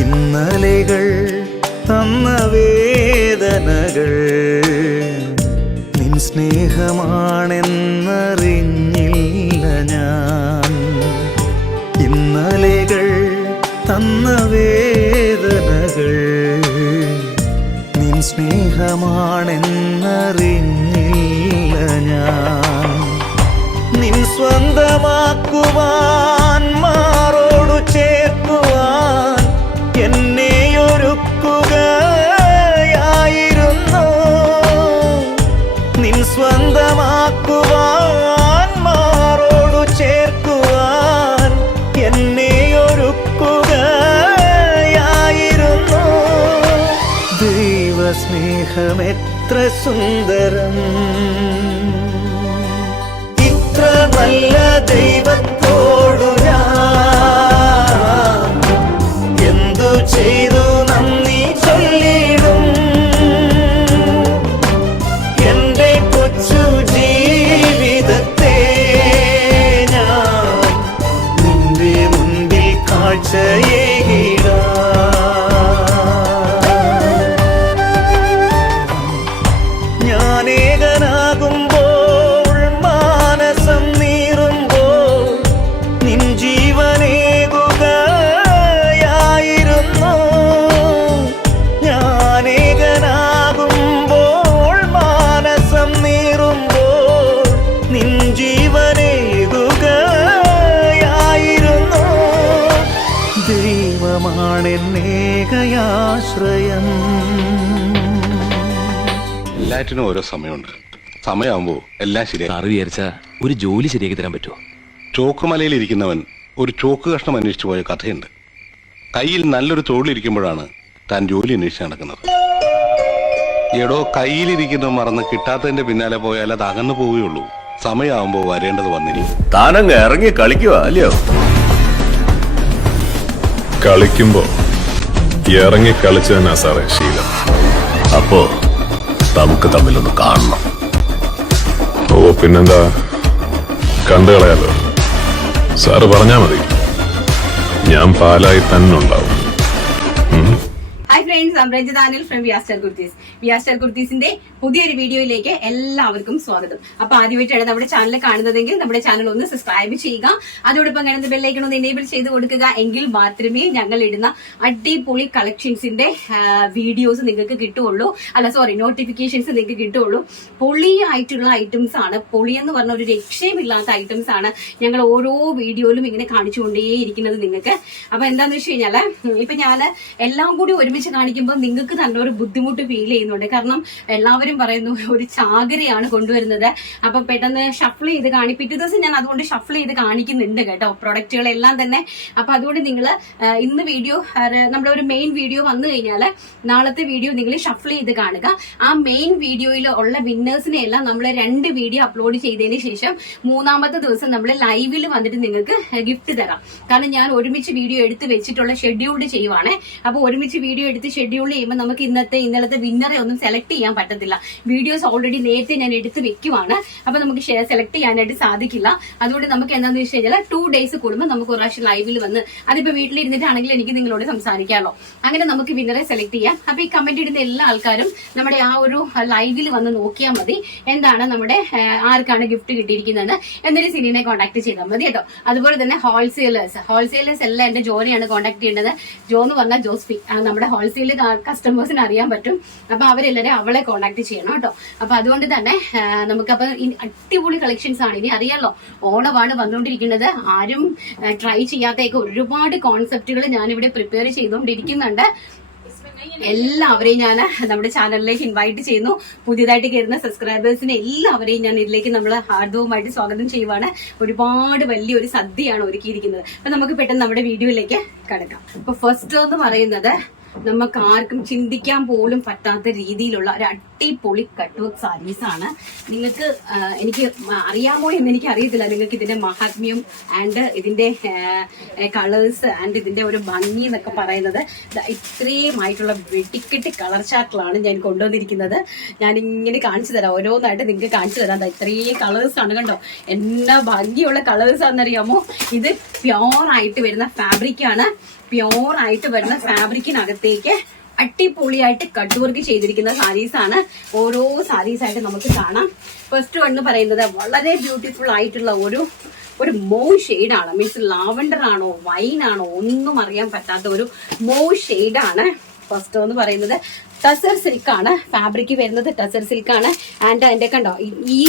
ഇന്നലെകൾ തന്ന വേദനകൾ നിൻ സ്നേഹമാണെന്നറിഞ്ഞില്ല ഞാൻ. ഇന്നലെകൾ തന്ന വേദനകൾ നിൻ സ്നേഹമാണെന്നറിഞ്ഞില്ല ഞാൻ. നിൻ സ്വന്തമാക്കുവാൻ മാറോടു ചേർക്കുവാൻ എന്നെയൊരുക്കുകയായിരുന്നു. നിൻ സ്വന്തമാക്കുവാൻ മാറോടു ചേർക്കുവാൻ എന്നെയൊരുക്കുകയായിരുന്നു. ദൈവസ്നേഹമെത്ര സുന്ദരം, ഇത്ര നല്ല ദൈവത്തോടു ഞാൻ എന്തു ചെയ്തു നന്ദി ചൊല്ലിടും. എന്റെ കൊച്ചു ജീവിതത്തെ ഞാൻ നിന്റെ മുൻപിൽ കാഴ്ചയേകിടാം. ഞാനേകനാകുമ്പോൾ മാനസം നീറുമ്പോൾ നിൻ ജീവനേകുകയായിരുന്നു. ഞാനേകനാകുമ്പോൾ മാനസം നീറുമ്പോൾ നിൻ ജീവനേകുകയായിരുന്നു. ദൈവമാണെന്നേകയാശ്രയം. എല്ലാറ്റിനും ഓരോ സമയമുണ്ട്. സമയമാകുമ്പോ എല്ലാം ശരിയായി. സാറ് വിചാരിച്ചാ ഒരു ജോലി ശരിയാക്കി തരാൻ പറ്റുമോ? ചോക്കുമലയിൽ ഇരിക്കുന്നവൻ ഒരു ചോക്ക് കഷ്ണം അന്വേഷിച്ചു പോയ കഥയുണ്ട്. കയ്യിൽ നല്ലൊരു തൊഴിലിരിക്കുമ്പോഴാണ് താൻ ജോലി അന്വേഷിച്ച് നടക്കുന്നത്. എടോ, കയ്യിലിരിക്കുന്ന മറന്ന് കിട്ടാത്തതിന്റെ പിന്നാലെ പോയാൽ അത് അകന്നു പോവുകയുള്ളൂ. സമയമാകുമ്പോ വരേണ്ടത് വന്നിരിക്കും. താനങ്ങ് ഇറങ്ങി കളിക്കുക അല്ലയോ? കളിക്കുമ്പോ ഇറങ്ങി കളിച്ചു തന്നെ സാറേ ശീലം. അപ്പോ നമുക്ക് തമ്മിലൊന്ന് കാണണം. ഓ പിന്നെന്താ, കണ്ടു കളയാലോ. സാറ് പറഞ്ഞാ മതി, ഞാൻ പാലായി തന്നെ ഉണ്ടാവും. Hi friends, I'm Ranjit Anil from Viastar Kurtis. Viastar Kurtisന്റെ പുതിയൊരു വീഡിയോയിലേക്ക് എല്ലാവർക്കും സ്വാഗതം. അപ്പൊ ആദ്യമായിട്ടാണ് നമ്മുടെ ചാനൽ കാണുന്നതെങ്കിൽ നമ്മുടെ ചാനൽ ഒന്ന് സബ്സ്ക്രൈബ് ചെയ്യുക. അതോടൊപ്പം കാണുന്ന ബെല്ലൈക്കൺ ഒന്ന് എനേബിൾ ചെയ്ത് കൊടുക്കുക. എങ്കിൽ മാത്രമേ ഞങ്ങൾ ഇടുന്ന അടിപൊളി കളക്ഷൻസിന്റെ വീഡിയോസ് നിങ്ങൾക്ക് കിട്ടുള്ളൂ. നോട്ടിഫിക്കേഷൻസ് നിങ്ങൾക്ക് കിട്ടുള്ളൂ. പൊളിയായിട്ടുള്ള ഐറ്റംസ് ആണ്. പൊളി എന്ന് പറഞ്ഞ ഒരു രക്ഷയുമില്ലാത്ത ഐറ്റംസ് ആണ് ഞങ്ങൾ ഓരോ വീഡിയോയിലും ഇങ്ങനെ കാണിച്ചുകൊണ്ടേയിരിക്കുന്നത് നിങ്ങൾക്ക്. അപ്പൊ എന്താന്ന് വെച്ച് കഴിഞ്ഞാല് ഇപ്പൊ ഞാൻ എല്ലാം കൂടി ഒരുമിച്ച് കാണിക്കുമ്പോൾ നിങ്ങൾക്ക് തന്നെ ഒരു ബുദ്ധിമുട്ട് ഫീൽ ചെയ്യുന്നുണ്ട്. കാരണം എല്ലാവരും പറയുന്നു ഒരു ചാകരയാണ് കൊണ്ടുവരുന്നത്. അപ്പൊ പെട്ടെന്ന് ഷഫിൾ ചെയ്ത് പിറ്റേ ദിവസം ഞാൻ അതുകൊണ്ട് ഷഫിൾ ചെയ്ത് കാണിക്കുന്നുണ്ട് കേട്ടോ, പ്രൊഡക്റ്റുകളെല്ലാം തന്നെ. അപ്പൊ അതുകൊണ്ട് നിങ്ങൾ ഇന്ന് വീഡിയോ നമ്മുടെ ഒരു മെയിൻ വീഡിയോ വന്നു കഴിഞ്ഞാൽ നാളത്തെ വീഡിയോ നിങ്ങൾ ഷഫിൾ ചെയ്ത് കാണുക. ആ മെയിൻ വീഡിയോയിൽ ഉള്ള വിന്നേഴ്സിനെ എല്ലാം നമ്മൾ 2 വീഡിയോ അപ്ലോഡ് ചെയ്തതിന് ശേഷം 3ാമത്തെ ദിവസം നമ്മൾ ലൈവിൽ വന്നിട്ട് നിങ്ങൾക്ക് ഗിഫ്റ്റ് തരാം. കാരണം ഞാൻ ഒരുമിച്ച് വീഡിയോ എടുത്ത് വെച്ചിട്ടുള്ള ഷെഡ്യൂൾഡ് ചെയ്യുവാണ്. അപ്പൊ ഒരുമിച്ച് വീഡിയോ എടുത്ത് ഷെഡ്യൂൾ ചെയ്യുമ്പോൾ നമുക്ക് ഇന്നലത്തെ വിന്നറെ ഒന്നും സെലക്ട് ചെയ്യാൻ പറ്റത്തില്ല. വീഡിയോസ് ഓൾറെഡി നേരത്തെ ഞാൻ എടുത്ത് വെക്കുവാണ്. അപ്പൊ നമുക്ക് സെലക്ട് ചെയ്യാനായിട്ട് സാധിക്കില്ല. അതുകൊണ്ട് നമുക്ക് എന്താണെന്ന് വെച്ച് കഴിഞ്ഞാൽ 2 ഡേയ്സ് കൂടുമ്പോൾ നമുക്ക് ഒരു പ്രാവശ്യം ലൈവിൽ വന്ന് അതിപ്പോ വീട്ടിലിരുന്നിട്ടാണെങ്കിൽ എനിക്ക് നിങ്ങളോട് സംസാരിക്കാമല്ലോ. അങ്ങനെ നമുക്ക് വിന്നറെ സെലക്ട് ചെയ്യാം. അപ്പൊ ഈ കമന്റ് ഇടുന്ന എല്ലാ ആൾക്കാരും നമ്മുടെ ആ ഒരു ലൈവിൽ വന്ന് നോക്കിയാൽ മതി എന്താണ് നമ്മുടെ ആർക്കാണ് ഗിഫ്റ്റ് കിട്ടിയിരിക്കുന്നത് എന്നൊരു സിനിമയെ കോൺടാക്ട് ചെയ്താൽ മതി കേട്ടോ. അതുപോലെ തന്നെ ഹോൾസെയിലേഴ്സ് എല്ലാം എന്റെ ജോനെയാണ് കോൺടാക്ട് ചെയ്യേണ്ടത്. ജോ എന്ന് പറഞ്ഞാൽ ജോസ്ഫി, നമ്മുടെ ഹോൾസെയിൽ കസ്റ്റമേഴ്സിന് അറിയാൻ പറ്റും. അപ്പൊ അവരെല്ലാവരും അവളെ കോൺടാക്ട് ചെയ്യണം കേട്ടോ. അപ്പൊ അതുകൊണ്ട് തന്നെ നമുക്കപ്പൊ അടിപൊളി കളക്ഷൻസ് ആണ്. ഇനി അറിയാലോ, ഓണമാണ് വന്നുകൊണ്ടിരിക്കുന്നത്. ആരും ട്രൈ ചെയ്യാത്തേക്ക് ഒരുപാട് കോൺസെപ്റ്റുകൾ ഞാനിവിടെ പ്രിപ്പയർ ചെയ്തുകൊണ്ടിരിക്കുന്നുണ്ട്. എല്ലാവരെയും ഞാൻ നമ്മുടെ ചാനലിലേക്ക് ഇൻവൈറ്റ് ചെയ്യുന്നു. പുതിയതായിട്ട് കയറുന്ന സബ്സ്ക്രൈബേഴ്സിനെ എല്ലാവരെയും ഞാൻ ഇതിലേക്ക് നമ്മൾ ഹാർദവുമായിട്ട് സ്വാഗതം ചെയ്യുവാണ്. ഒരുപാട് വലിയൊരു സദ്യയാണ് ഒരുക്കിയിരിക്കുന്നത്. അപ്പൊ നമുക്ക് പെട്ടെന്ന് നമ്മുടെ വീഡിയോയിലേക്ക് കടക്കാം. അപ്പൊ ഫസ്റ്റ് എന്ന് പറയുന്നത് നമുക്ക് ആർക്കും ചിന്തിക്കാൻ പോലും പറ്റാത്ത രീതിയിലുള്ള ഒരു അടിപൊളി കട്ട് വർക്ക് സാരീസ് ആണ്. നിങ്ങൾക്ക് എനിക്ക് അറിയാമോ എന്ന് എനിക്ക് അറിയത്തില്ല. നിങ്ങൾക്ക് ഇതിന്റെ മഹാത്മ്യം ആൻഡ് ഇതിന്റെ കളേഴ്സ് ആൻഡ് ഇതിന്റെ ഒരു ഭംഗി എന്നൊക്കെ പറയുന്നത് ഇത്രയുമായിട്ടുള്ള വെടിക്കെട്ട് കളർ ചാർട്ടിലാണ് ഞാൻ കൊണ്ടുവന്നിരിക്കുന്നത്. ഞാൻ ഇങ്ങനെ കാണിച്ചു തരാം, ഓരോന്നായിട്ട് നിങ്ങൾക്ക് കാണിച്ചു തരാം. ഇത്രയും കളേഴ്സ് ആണ്, കണ്ടോ എന്നാ ഭംഗിയുള്ള കളേഴ്സ് ആണെന്നറിയാമോ. ഇത് പ്യോർ ആയിട്ട് വരുന്ന ഫാബ്രിക് ആണ്. പ്യോർ ആയിട്ട് വരുന്ന ഫാബ്രിക്കിനകത്തേക്ക് അടിപൊളിയായിട്ട് കട്ട് വർക്ക് ചെയ്തിരിക്കുന്ന സാരീസ് ആണ്. ഓരോ സാരീസ് ആയിട്ട് നമുക്ക് കാണാം. ഫസ്റ്റ് വൺ എന്ന് പറയുന്നത് വളരെ ബ്യൂട്ടിഫുൾ ആയിട്ടുള്ള ഒരു മോ ഷെയ്ഡാണ്. മീൻസ് ലാവൻഡർ ആണോ വൈൻ ആണോ ഒന്നും അറിയാൻ പറ്റാത്ത ഒരു മോ ഷെയ്ഡാണ്. ഫസ്റ്റ് എന്ന് പറയുന്നത് ടസർ സിൽക്കാണ്. ഫാബ്രിക് വരുന്നത് ടസർ സിൽക്കാണ്. ആൻഡ് അതിന്റെ കണ്ടോ ഈ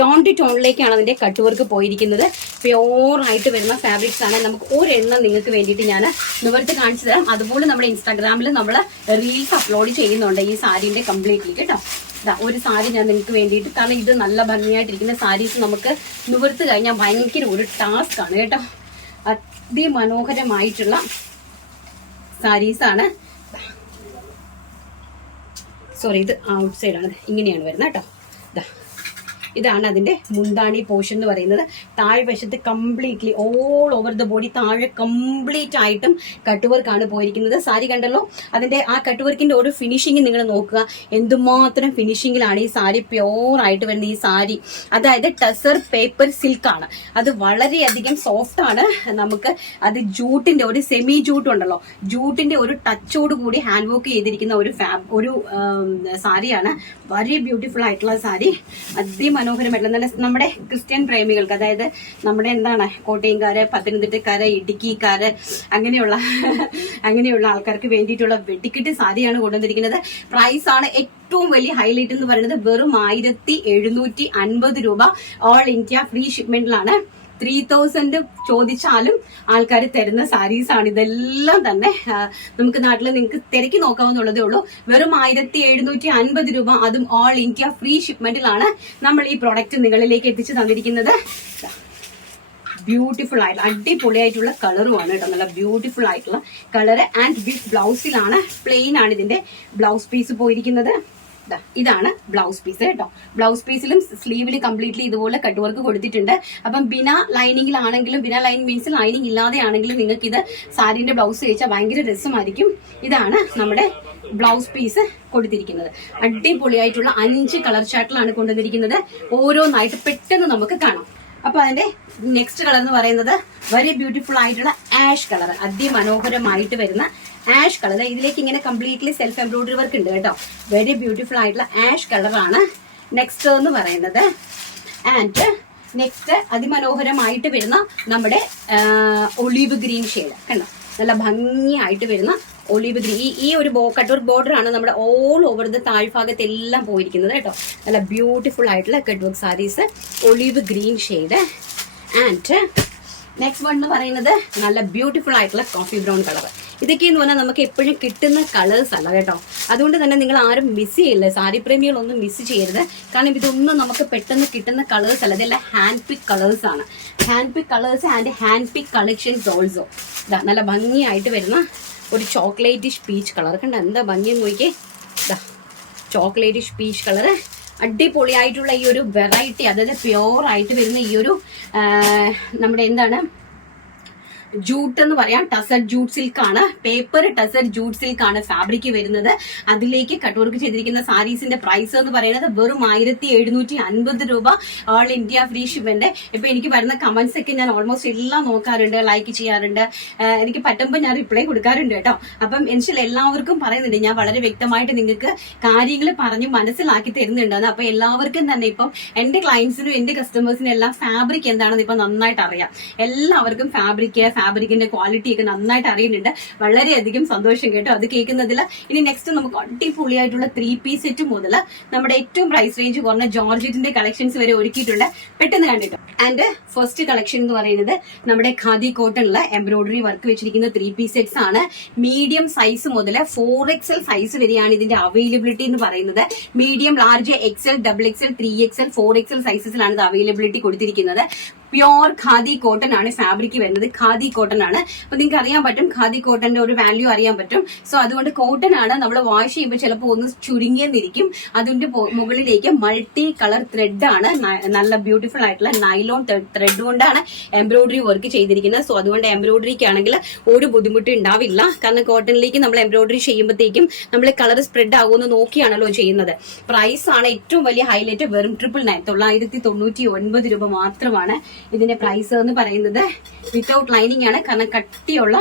ടോൺ ടു ടോണിലേക്കാണ് അതിന്റെ കട്ട് വർക്ക് പോയിരിക്കുന്നത്. പ്യോർ ആയിട്ട് വരുന്ന ഫാബ്രിക്സ് ആണ്. നമുക്ക് ഒരെണ്ണം നിങ്ങൾക്ക് വേണ്ടിയിട്ട് ഞാൻ നിവർത്തി കാണിച്ചു തരാം. അതുപോലെ നമ്മുടെ ഇൻസ്റ്റാഗ്രാമിൽ നമ്മൾ റീൽസ് അപ്ലോഡ് ചെയ്യുന്നുണ്ട് ഈ സാരീന്റെ കംപ്ലീറ്റ്ലി കേട്ടോ. ഒരു സാരി ഞാൻ നിങ്ങൾക്ക് വേണ്ടിയിട്ട്, കാരണം ഇത് നല്ല ഭംഗിയായിട്ടിരിക്കുന്ന സാരീസ് നമുക്ക് നിവർത്തി കഴിഞ്ഞാൽ ഭയങ്കര ഒരു ടാസ്ക് ആണ് കേട്ടോ. അതിമനോഹരമായിട്ടുള്ള സാരീസാണ്. സോറി, ഇത് ഔട്ട് സൈഡാണ്. ഇങ്ങനെയാണ് വരുന്നത് കേട്ടോ. ഇതാണ് അതിന്റെ മുന്താണി പോർഷൻ എന്ന് പറയുന്നത്. താഴ്വശത്ത് completely all over the body താഴെ കംപ്ലീറ്റ് ആയിട്ടും കട്ട് വർക്കാണ് പോയിരിക്കുന്നത്. സാരി കണ്ടല്ലോ, അതിന്റെ ആ കട്ട് വർക്കിന്റെ ഒരു ഫിനിഷിംഗ് നിങ്ങൾ നോക്കുക. എന്തുമാത്രം ഫിനിഷിംഗിലാണ് ഈ സാരി പ്യോർ ആയിട്ട് വരുന്ന ഈ സാരി. അതായത് ടസർ പേപ്പർ സിൽക്കാണ്. അത് വളരെയധികം സോഫ്റ്റ് ആണ്. നമുക്ക് അത് ജൂട്ടിന്റെ ഒരു സെമി ജൂട്ട് ഉണ്ടല്ലോ, ജൂട്ടിന്റെ ഒരു ടച്ചോട് കൂടി ഹാൻഡ് വർക്ക് ചെയ്തിരിക്കുന്ന ഒരു സാരിയാണ്. വളരെ ബ്യൂട്ടിഫുൾ ആയിട്ടുള്ള സാരി. മനോഹരമായിട്ടുള്ള നമ്മുടെ ക്രിസ്ത്യൻ പ്രേമികൾക്ക്, അതായത് നമ്മുടെ എന്താണ് കോട്ടയംകാര്, പത്തനംതിട്ടക്കാര്, ഇടുക്കിക്കാര് അങ്ങനെയുള്ള ആൾക്കാർക്ക് വേണ്ടിയിട്ടുള്ള വെട്ടിക്കെട്ട് സാരിയാണ് കൊണ്ടുവന്നിരിക്കുന്നത്. പ്രൈസ് ആണ് ഏറ്റവും വലിയ ഹൈലൈറ്റ് എന്ന് പറയുന്നത്. വെറും 1750 രൂപ. All India free ഷിപ്മെന്റിലാണ്. 3000 ചോദിച്ചാലും ആൾക്കാർ തരുന്ന സാരീസ് ആണ് ഇതെല്ലാം തന്നെ. നമുക്ക് നാട്ടിൽ നിങ്ങൾക്ക് തിരക്കി നോക്കാവുന്നുള്ളതേ ഉള്ളൂ. വെറും 1750 രൂപ, അതും ഓൾ ഇന്ത്യ ഫ്രീ ഷിപ്മെന്റിലാണ് നമ്മൾ ഈ പ്രോഡക്റ്റ് നിങ്ങളിലേക്ക് എത്തിച്ചു തന്നിരിക്കുന്നത്. ബ്യൂട്ടിഫുൾ ആയിട്ടുള്ള അടിപൊളിയായിട്ടുള്ള കളറുമാണ് കേട്ടോ. നല്ല ബ്യൂട്ടിഫുൾ ആയിട്ടുള്ള കളർ. ആൻഡ് വിത്ത് ബ്ലൗസിലാണ്, പ്ലെയിൻ ആണ് ഇതിന്റെ ബ്ലൗസ് പീസ് പോയിരിക്കുന്നത്. ഇതാണ് ബ്ലൗസ് പീസ് കേട്ടോ. ബ്ലൗസ് പീസിലും സ്ലീവിലും കംപ്ലീറ്റ്ലി ഇതുപോലെ കട്ട് വർക്ക് കൊടുത്തിട്ടുണ്ട്. അപ്പം Bina ലൈനിങ്ങിലാണെങ്കിലും, Bina lining means lining ഇല്ലാതെ ആണെങ്കിലും നിങ്ങൾക്ക് ഇത് സാരീന്റെ ബ്ലൗസ് കഴിച്ചാൽ ഭയങ്കര രസമായിരിക്കും. ഇതാണ് നമ്മുടെ ബ്ലൗസ് പീസ് കൊടുത്തിരിക്കുന്നത്. അടിപൊളിയായിട്ടുള്ള 5 കളർ ചാർട്ടിലാണ് കൊണ്ടുവന്നിരിക്കുന്നത്. ഓരോന്നായിട്ട് പെട്ടെന്ന് നമുക്ക് കാണാം. അപ്പൊ അതിന്റെ നെക്സ്റ്റ് കളർ എന്ന് പറയുന്നത് വെരി ബ്യൂട്ടിഫുൾ ആയിട്ടുള്ള ആഷ് കളർ. അതിമനോഹരമായിട്ട് വരുന്ന ആഷ് കളർ. ഇതിലേക്ക് ഇങ്ങനെ കംപ്ലീറ്റ്ലി സെൽഫ് എംബ്രോയിഡറി വർക്ക് ഉണ്ട് കേട്ടോ. വെരി ബ്യൂട്ടിഫുൾ ആയിട്ടുള്ള ആഷ് കളറാണ് നെക്സ്റ്റ് എന്ന് പറയുന്നത്. ആൻഡ് നെക്സ്റ്റ് അതിമനോഹരമായിട്ട് വരുന്ന നമ്മുടെ ഒലീവ് ഗ്രീൻ ഷെയ്ഡ് കണ്ടോ. നല്ല ഭംഗിയായിട്ട് വരുന്ന ഒലീവ് ഗ്രീൻ. ഈ ഒരു കട്ട് വർക്ക് ബോർഡർ ആണ് നമ്മുടെ ഓൾ ഓവർ ദ താഴ്ഭാഗത്ത് എല്ലാം പോയിരിക്കുന്നത് കേട്ടോ. നല്ല ബ്യൂട്ടിഫുൾ ആയിട്ടുള്ള cut work saris, olive green shade. And next one എന്ന് പറയുന്നത് നല്ല ബ്യൂട്ടിഫുൾ ആയിട്ടുള്ള കോഫി ബ്രൗൺ കളർ. ഇതൊക്കെ എന്ന് പറഞ്ഞാൽ നമുക്ക് എപ്പോഴും കിട്ടുന്ന കളേഴ്സ് അല്ല കേട്ടോ. അതുകൊണ്ട് തന്നെ നിങ്ങൾ ആരും മിസ് ചെയ്യില്ല, സാരി പ്രേമികളൊന്നും മിസ് ചെയ്യരുത്. കാരണം ഇതൊന്നും നമുക്ക് പെട്ടെന്ന് കിട്ടുന്ന കളേഴ്സ് അല്ല. ഇതെല്ലാം ഹാൻഡ് പിക്ക് കളേഴ്സ് ആണ്. Hand pick colours and hand pick collections also. ഇതാ നല്ല ഭംഗിയായിട്ട് വരുന്ന ഒരു ചോക്ലേറ്റിഷ് പീച്ച് കളർ. കണ്ട എന്താ ഭംഗി നോക്കിയേ. ഇതാ ചോക്ലേറ്റിഷ് പീച്ച് കളർ. അടിപൊളിയായിട്ടുള്ള ഈ ഒരു വെറൈറ്റി, അതായത് പ്യോർ ആയിട്ട് വരുന്ന ഈ ഒരു നമ്മുടെ എന്താണ് ജൂട്ട് എന്ന് പറയാം. ടസർ ജൂട്ട് സിൽക്ക് ആണ്. പേപ്പർ ടസർ ജൂട്ട് സിൽക്ക് ആണ് ഫാബ്രിക് വരുന്നത്. അതിലേക്ക് കട്ട് വർക്ക് ചെയ്തിരിക്കുന്ന സാരീസിന്റെ പ്രൈസ് എന്ന് പറയുന്നത് വെറും 1750 രൂപ. All India free shipment. ഇപ്പൊ എനിക്ക് വരുന്ന കമന്റ്സ് ഒക്കെ ഞാൻ ഓൾമോസ്റ്റ് എല്ലാം നോക്കാറുണ്ട്, ലൈക്ക് ചെയ്യാറുണ്ട്. എനിക്ക് പറ്റുമ്പോൾ ഞാൻ റിപ്ലൈ കൊടുക്കാറുണ്ട് കേട്ടോ. അപ്പം എനിക്ക് എല്ലാവർക്കും പറയുന്നുണ്ട്, ഞാൻ വളരെ വ്യക്തമായിട്ട് നിങ്ങൾക്ക് കാര്യങ്ങൾ പറഞ്ഞ് മനസ്സിലാക്കി തരുന്നുണ്ടെന്ന്. അപ്പൊ എല്ലാവർക്കും തന്നെ ഇപ്പം എന്റെ ക്ലയൻസിനും എന്റെ കസ്റ്റമേഴ്സിനും എല്ലാം ഫാബ്രിക് എന്താണെന്ന് ഇപ്പൊ നന്നായിട്ട് അറിയാം. എല്ലാവർക്കും ഫാബ്രിക്കിന്റെ ക്വാളിറ്റി ഒക്കെ നന്നായിട്ട് അറിയുന്നുണ്ട്. വളരെയധികം സന്തോഷം കേട്ടോ അത് കേൾക്കുന്നതിൽ. ഇനി നെക്സ്റ്റ് നമുക്ക് അടിപൊളിയായിട്ടുള്ള 3 പീസ് സെറ്റ് മുതൽ നമ്മുടെ ഏറ്റവും പ്രൈസ് റേഞ്ച് കുറഞ്ഞ ജോർജറ്റിന്റെ കളക്ഷൻസ് വരെ ഒരുക്കിയിട്ടുണ്ട്. പെട്ടെന്ന് കണ്ടിട്ടോ. ആൻഡ് ഫസ്റ്റ് കളക്ഷൻ എന്ന് പറയുന്നത് നമ്മുടെ ഖാദി കോട്ടണില് എംബ്രോയിഡറി വർക്ക് വെച്ചിരിക്കുന്ന 3 പീസ് സെറ്റ്സ് ആണ്. മീഡിയം സൈസ് മുതൽ 4XL സൈസ് വരെയാണ് ഇതിന്റെ അവൈലബിലിറ്റി എന്ന് പറയുന്നത്. Medium, large, XL, XXL, 3XL, 4XL സൈസസിലാണ് ഇത് അവൈലബിലിറ്റി കൊടുത്തിരിക്കുന്നത്. പ്യോർ ഖാദി കോട്ടൺ ആണ് ഫാബ്രിക് വരുന്നത്. ഖാദി കോട്ടൺ ആണ്. അപ്പൊ നിങ്ങൾക്ക് അറിയാൻ പറ്റും, ഖാദി കോട്ടന്റെ ഒരു വാല്യൂ അറിയാൻ പറ്റും. സോ അതുകൊണ്ട് കോട്ടൺ ആണ്. നമ്മൾ വാഷ് ചെയ്യുമ്പോൾ ചിലപ്പോൾ ഒന്ന് ചുരുങ്ങിയെന്നിരിക്കും. അതിന്റെ മുകളിലേക്ക് മൾട്ടി കളർ ത്രെഡ് ആണ്. നല്ല ബ്യൂട്ടിഫുൾ ആയിട്ടുള്ള നൈലോൺ ത്രെഡ് കൊണ്ടാണ് എംബ്രോയിഡറി വർക്ക് ചെയ്തിരിക്കുന്നത്. സോ അതുകൊണ്ട് എംബ്രോയിഡറിക്ക് ആണെങ്കിൽ ഒരു ബുദ്ധിമുട്ട് ഉണ്ടാവില്ല. കാരണം കോട്ടണിലേക്ക് നമ്മൾ എംബ്രോയിഡറി ചെയ്യുമ്പോഴത്തേക്കും നമ്മൾ കളർ സ്പ്രെഡ് ആകുമെന്ന് നോക്കിയാണല്ലോ ചെയ്യുന്നത്. പ്രൈസ് ആണ് ഏറ്റവും വലിയ ഹൈലൈറ്റ്. വെറും 999 രൂപ മാത്രമാണ് ഇതിന്റെ പ്രൈസ് എന്ന് പറയുന്നത്. വിത്തൗട്ട് ലൈനിങ് ആണ്. കാരണം കട്ടിയുള്ള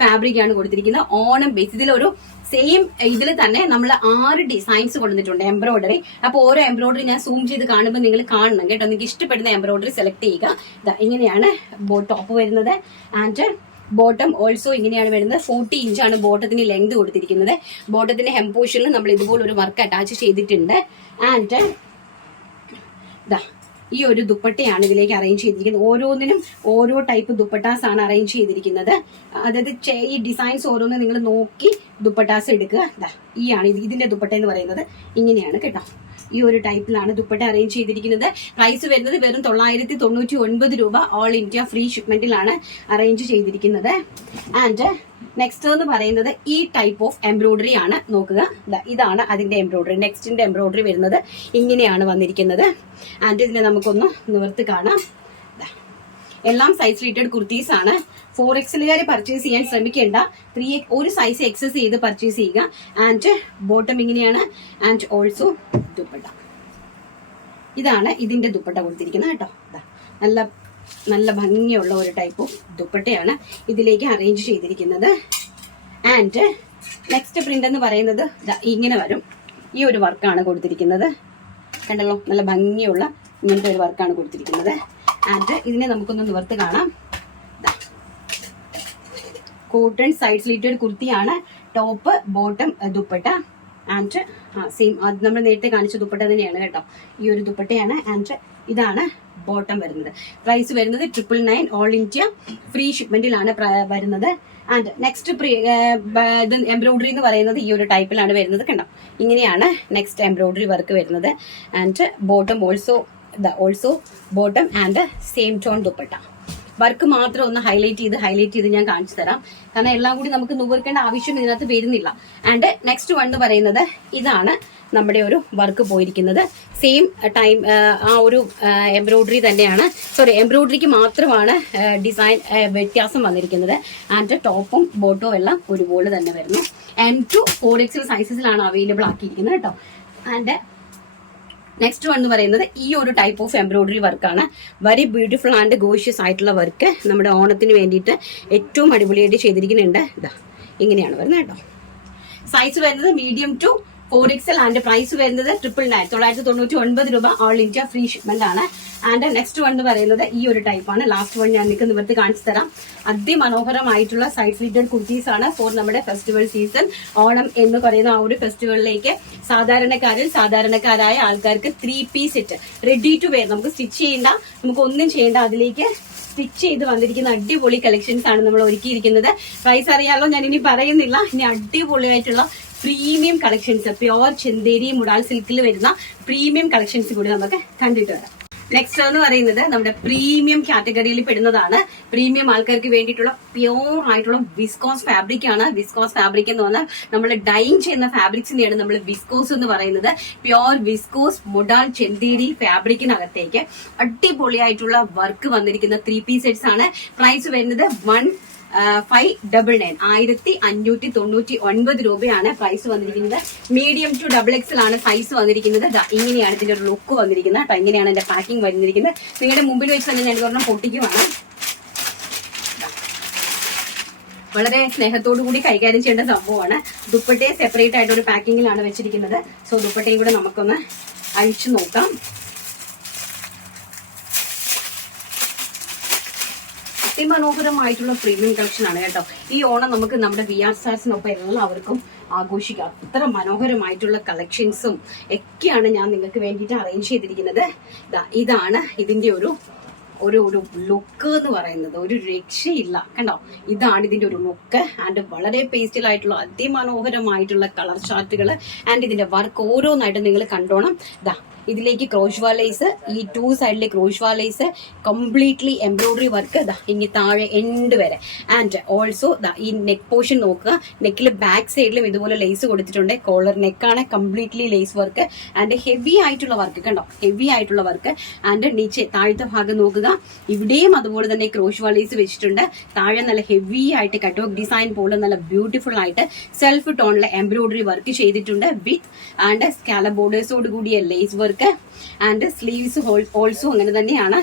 ഫാബ്രിക് ആണ് കൊടുത്തിരിക്കുന്നത്. ഓണം ബേസ് ഇതിലൊരു സെയിം ഇതിൽ തന്നെ നമ്മൾ 6 ഡിസൈൻസ് കൊടുത്തിട്ടുണ്ട് എംബ്രോയിഡറി. അപ്പൊ ഓരോ എംബ്രോയിഡറി ഞാൻ സൂം ചെയ്ത് കാണുമ്പോൾ നിങ്ങൾ കാണണം കേട്ടോ. നിങ്ങൾക്ക് ഇഷ്ടപ്പെടുന്ന എംബ്രോയിഡറി സെലക്ട് ചെയ്യുക. ഇങ്ങനെയാണ് ടോപ്പ് വരുന്നത്. ആൻഡ് ബോട്ടം ഓൾസോ ഇങ്ങനെയാണ് വരുന്നത്. 40 ഇഞ്ചാണ് ബോട്ടത്തിന് ലെങ്ത് കൊടുത്തിരിക്കുന്നത്. ബോട്ടത്തിന്റെ ഹെം പോർഷനിൽ നമ്മൾ ഇതുപോലെ ഒരു വർക്ക് അറ്റാച്ച് ചെയ്തിട്ടുണ്ട്. ആൻഡ് ഈ ഒരു ദുപ്പട്ടയാണ് ഇതിലേക്ക് അറേഞ്ച് ചെയ്തിരിക്കുന്നത്. ഓരോന്നിനും ഓരോ ടൈപ്പ് ദുപ്പട്ടാസ് ആണ് അറേഞ്ച് ചെയ്തിരിക്കുന്നത്. അതായത് ഈ ഡിസൈൻസ് ഓരോന്ന് നിങ്ങൾ നോക്കി ദുപ്പട്ടാസ് എടുക്കുക. ഈ ആണ് ഇതിന്റെ ദുപ്പട്ട എന്ന് പറയുന്നത്. ഇങ്ങനെയാണ് കേട്ടോ. ഈ ഒരു ടൈപ്പിലാണ് ദുപ്പട്ട അറേഞ്ച് ചെയ്തിരിക്കുന്നത്. പ്രൈസ് വരുന്നത് വെറും 999 രൂപ. ഓൾ ഇന്ത്യ ഫ്രീ ഷിപ്മെന്റിലാണ് അറേഞ്ച് ചെയ്തിരിക്കുന്നത്. ആൻഡ് നെക്സ്റ്റ് എന്ന് പറയുന്നത് ഈ ടൈപ്പ് ഓഫ് എംബ്രോയിഡറി ആണ്. നോക്കുക, ഇതാണ് അതിന്റെ എംബ്രോയിഡറി. നെക്സ്റ്റിന്റെ എംബ്രോയിഡറി വരുന്നത് ഇങ്ങനെയാണ് വന്നിരിക്കുന്നത്. ആൻഡ് ഇതിനെ നമുക്കൊന്ന് നിവർത്തി കാണാം. എല്ലാം സൈസ് റേറ്റഡ് കുർത്തീസ് ആണ്. 4XL പർച്ചേസ് ചെയ്യാൻ ശ്രമിക്കേണ്ട. 3 ഒരു സൈസ് എക്സസ് ചെയ്ത് പർച്ചേസ് ചെയ്യുക. ആൻഡ് ബോട്ടം ഇങ്ങനെയാണ്. ആൻഡ് ഓൾസോ ദുപ്പട്ട ഇതാണ് ഇതിന്റെ ദുപ്പട്ട കൊടുത്തിരിക്കുന്നത് കേട്ടോ. നല്ല നല്ല ഭംഗിയുള്ള ഒരു ടൈപ്പ് ഓഫ് ദുപ്പട്ടയാണ് ഇതിലേക്ക് അറേഞ്ച് ചെയ്തിരിക്കുന്നത്. ആൻഡ് നെക്സ്റ്റ് പ്രിന്റ് എന്ന് പറയുന്നത് ഇങ്ങനെ വരും. ഈ ഒരു വർക്കാണ് കൊടുത്തിരിക്കുന്നത്. കണ്ടല്ലോ, നല്ല ഭംഗിയുള്ള ഇങ്ങനത്തെ ഒരു വർക്കാണ് കൊടുത്തിരിക്കുന്നത്. ആൻഡ് ഇതിനെ നമുക്കൊന്ന് നിവർത്ത് കാണാം. കോട്ടൺ സൈഡ് സ്ലീറ്റഡ് കുർത്തിയാണ്. Top bottom dupatta. And same നമ്മൾ നേരത്തെ കാണിച്ച ദുപ്പട്ട തന്നെയാണ് കേട്ടോ. ഈ ഒരു ദുപ്പട്ടയാണ്. ആൻഡ് ഇതാണ് ബോട്ടം വരുന്നത്. പ്രൈസ് വരുന്നത് 999. ഓൾ ഇന്ത്യ ഫ്രീ ഷിപ്മെന്റിലാണ് വരുന്നത്. ആൻഡ് നെക്സ്റ്റ് എംബ്രോയിഡറി എന്ന് പറയുന്നത് ഈ ഒരു ടൈപ്പിലാണ് വരുന്നത്. കണ്ടോ, ഇങ്ങനെയാണ് നെക്സ്റ്റ് എംബ്രോയിഡറി വർക്ക് വരുന്നത്. And bottom also bottom and same tone dupatta. Work മാത്രം ഒന്ന് ഹൈലൈറ്റ് ചെയ്ത് ഞാൻ കാണിച്ചു തരാം. കാരണം എല്ലാം കൂടി നമുക്ക് നുകർക്കേണ്ട ആവശ്യം ഇതിനകത്ത് വരുന്നില്ല. ആൻഡ് നെക്സ്റ്റ് വൺ എന്ന് പറയുന്നത് ഇതാണ് നമ്മുടെ ഒരു വർക്ക് പോയിരിക്കുന്നത്. സെയിം ടൈം ആ ഒരു എംബ്രോയിഡറി തന്നെയാണ്. എംബ്രോയിഡറിക്ക് മാത്രമാണ് ഡിസൈൻ വ്യത്യാസം വന്നിരിക്കുന്നത്. ആൻഡ് ടോപ്പും ബോട്ടവും എല്ലാം ഒരുപോലെ തന്നെ വരുന്നു. M to 4XL സൈസസിലാണ് അവൈലബിൾ ആക്കിയിരിക്കുന്നത് കേട്ടോ. ആൻഡ് നെക്സ്റ്റ് വൺ എന്ന് പറയുന്നത് ഈ ഒരു ടൈപ്പ് ഓഫ് എംബ്രോയിഡറി വർക്കാണ്. വെരി ബ്യൂട്ടിഫുൾ ആൻഡ് ഗോഷ്യസ് ആയിട്ടുള്ള വർക്ക് നമ്മുടെ ഓണത്തിന് വേണ്ടിയിട്ട് ഏറ്റവും അടിപൊളിയായിട്ട് ചെയ്തിരിക്കുന്നുണ്ട്. ഇങ്ങനെയാണ് വരുന്നത് കേട്ടോ. സൈസ് വരുന്നത് medium to 4XL and price വരുന്നത് 999 രൂപ. ഓൾ ഇന്ത്യ ഫ്രീ ഷിപ്മെന്റ് ആണ്. ആൻഡ് നെക്സ്റ്റ് വൺ എന്ന് പറയുന്നത് ഈ ഒരു ടൈപ്പാണ്. ലാസ്റ്റ് വൺ ഞാൻ നിങ്ങൾക്ക് നിവർത്തി കാണിച്ചു തരാം. അതിമനോഹരമായിട്ടുള്ള സൈഡ് സ്ലീറ്റഡ് കുർത്തീസ് ആണ് ഫോർ നമ്മുടെ ഫെസ്റ്റിവൽ സീസൺ. ഓണം എന്ന് പറയുന്ന ആ ഒരു ഫെസ്റ്റിവലിലേക്ക് സാധാരണക്കാരായ ആൾക്കാർക്ക് 3 piece set ready to wear, നമുക്ക് സ്റ്റിച്ച് ചെയ്യണ്ട, നമുക്ക് ഒന്നും ചെയ്യേണ്ട, അതിലേക്ക് സ്റ്റിച്ച് ചെയ്ത് വന്നിരിക്കുന്ന അടിപൊളി കളക്ഷൻസ് ആണ് നമ്മൾ ഒരുക്കിയിരിക്കുന്നത്. പ്രൈസ് അറിയാലോ, ഞാൻ ഇനി പറയുന്നില്ല. ഇനി അടിപൊളിയായിട്ടുള്ള പ്രീമിയം കളക്ഷൻസ്, പ്യോർ ചെന്തേരി മുടാൽ സിൽക്കിൽ വരുന്ന പ്രീമിയം കളക്ഷൻസ് കൂടി നമുക്ക് കണ്ടിട്ട് വരാം. നെക്സ്റ്റ് എന്ന് പറയുന്നത് നമ്മുടെ പ്രീമിയം കാറ്റഗറിയിൽ പെടുന്നതാണ്. പ്രീമിയം ആൾക്കാർക്ക് വേണ്ടിയിട്ടുള്ള പ്യോർ ആയിട്ടുള്ള വിസ്കോസ് ഫാബ്രിക് ആണ്. വിസ്കോസ് ഫാബ്രിക് എന്ന് പറഞ്ഞാൽ നമ്മൾ ഡൈങ് ചെയ്യുന്ന ഫാബ്രിക്സിനെയാണ് നമ്മൾ വിസ്കോസ് എന്ന് പറയുന്നത്. പ്യോർ വിസ്കോസ് മുടാൽ ചെന്തേരി ഫാബ്രിക്കിനകത്തേക്ക് അടിപൊളിയായിട്ടുള്ള വർക്ക് വന്നിരിക്കുന്ന 3 പീസ് സെറ്റ്സ് ആണ്. പ്രൈസ് വരുന്നത് 1599 രൂപയാണ് പ്രൈസ് വന്നിരിക്കുന്നത്. മീഡിയം ടു XXL ആണ് സൈസ് വന്നിരിക്കുന്നത്. ഇങ്ങനെയാണ് ഇതിന്റെ ഒരു ലുക്ക് വന്നിരിക്കുന്നത് കേട്ടോ. ഇങ്ങനെയാണ് എന്റെ പാക്കിംഗ് വന്നിരിക്കുന്നത്. നിങ്ങളുടെ മുമ്പിൽ വെച്ച് തന്നെ ഞാൻ ഒരെണ്ണം പൊട്ടിക്കുവാണ്. വളരെ സ്നേഹത്തോടു കൂടി കൈകാര്യം ചെയ്യേണ്ട സംഭവമാണ്. ദുപ്പട്ടയെ സെപ്പറേറ്റ് ആയിട്ട് ഒരു പാക്കിങ്ങിലാണ് വെച്ചിരിക്കുന്നത്. സോ ദുപ്പട്ടയും കൂടെ നമുക്കൊന്ന് അഴിച്ചു നോക്കാം. അതിമനോഹരമായിട്ടുള്ള പ്രീമിയം കളക്ഷൻ ആണ് കേട്ടോ. ഈ ഓണം നമുക്ക് നമ്മുടെ VR സ്റ്റാർസിനൊപ്പം എല്ലാവർക്കും ആഘോഷിക്കാം. അത്ര മനോഹരമായിട്ടുള്ള കളക്ഷൻസും ഒക്കെയാണ് ഞാൻ നിങ്ങൾക്ക് വേണ്ടിയിട്ട് അറേഞ്ച് ചെയ്തിരിക്കുന്നത്. ഇതാണ് ഇതിന്റെ ഒരു ലുക്ക് എന്ന് പറയുന്നത്. ഒരു രക്ഷയില്ല കണ്ടോ. ഇതാണ് ഇതിന്റെ ഒരു ലുക്ക്. ആൻഡ് വളരെ പേസ്റ്റൽ ആയിട്ടുള്ള അതിമനോഹരമായിട്ടുള്ള കളർ ചാർട്ടുകൾ. ആൻഡ് ഇതിന്റെ വർക്ക് ഓരോന്നായിട്ട് നിങ്ങൾ കണ്ടോണം. ഇതിലേക്ക് ക്രോഷ്വാ ലേസ്, ഈ 2 സൈഡിലെ crochet lace, completely embroidery work ഇനി താഴെ എൻഡ് വരെ. ആൻഡ് ഓൾസോ ഈ നെക്ക് പോർഷൻ നോക്കുക. നെക്കിൽ ബാക്ക് സൈഡിലും ഇതുപോലെ ലേസ് കൊടുത്തിട്ടുണ്ട്. കോളർ നെക്കാണ്, completely lace work. And heavy ആയിട്ടുള്ള വർക്ക് കണ്ടോ, ഹെവി ആയിട്ടുള്ള വർക്ക്. ആൻഡ് നീച്ചെ താഴത്തെ ഭാഗം നോക്കുക. നോക്കുക. ഇവിടെയും അതുപോലെ തന്നെ ക്രോഷ് വാളീസ് വെച്ചിട്ടുണ്ട്. താഴെ നല്ല ഹെവി ആയിട്ട് കട്ട് വർക്ക് ഡിസൈൻ പോലെ നല്ല ബ്യൂട്ടിഫുൾ ആയിട്ട് സെൽഫ് ടോണിലെ എംബ്രോയിഡറി വർക്ക് ചെയ്തിട്ടുണ്ട് വിത്ത് ആൻഡ് സ്കാലപ്പ് ബോർഡേഴ്സോട് കൂടിയ lace work and sleeves also അങ്ങനെ തന്നെയാണ്.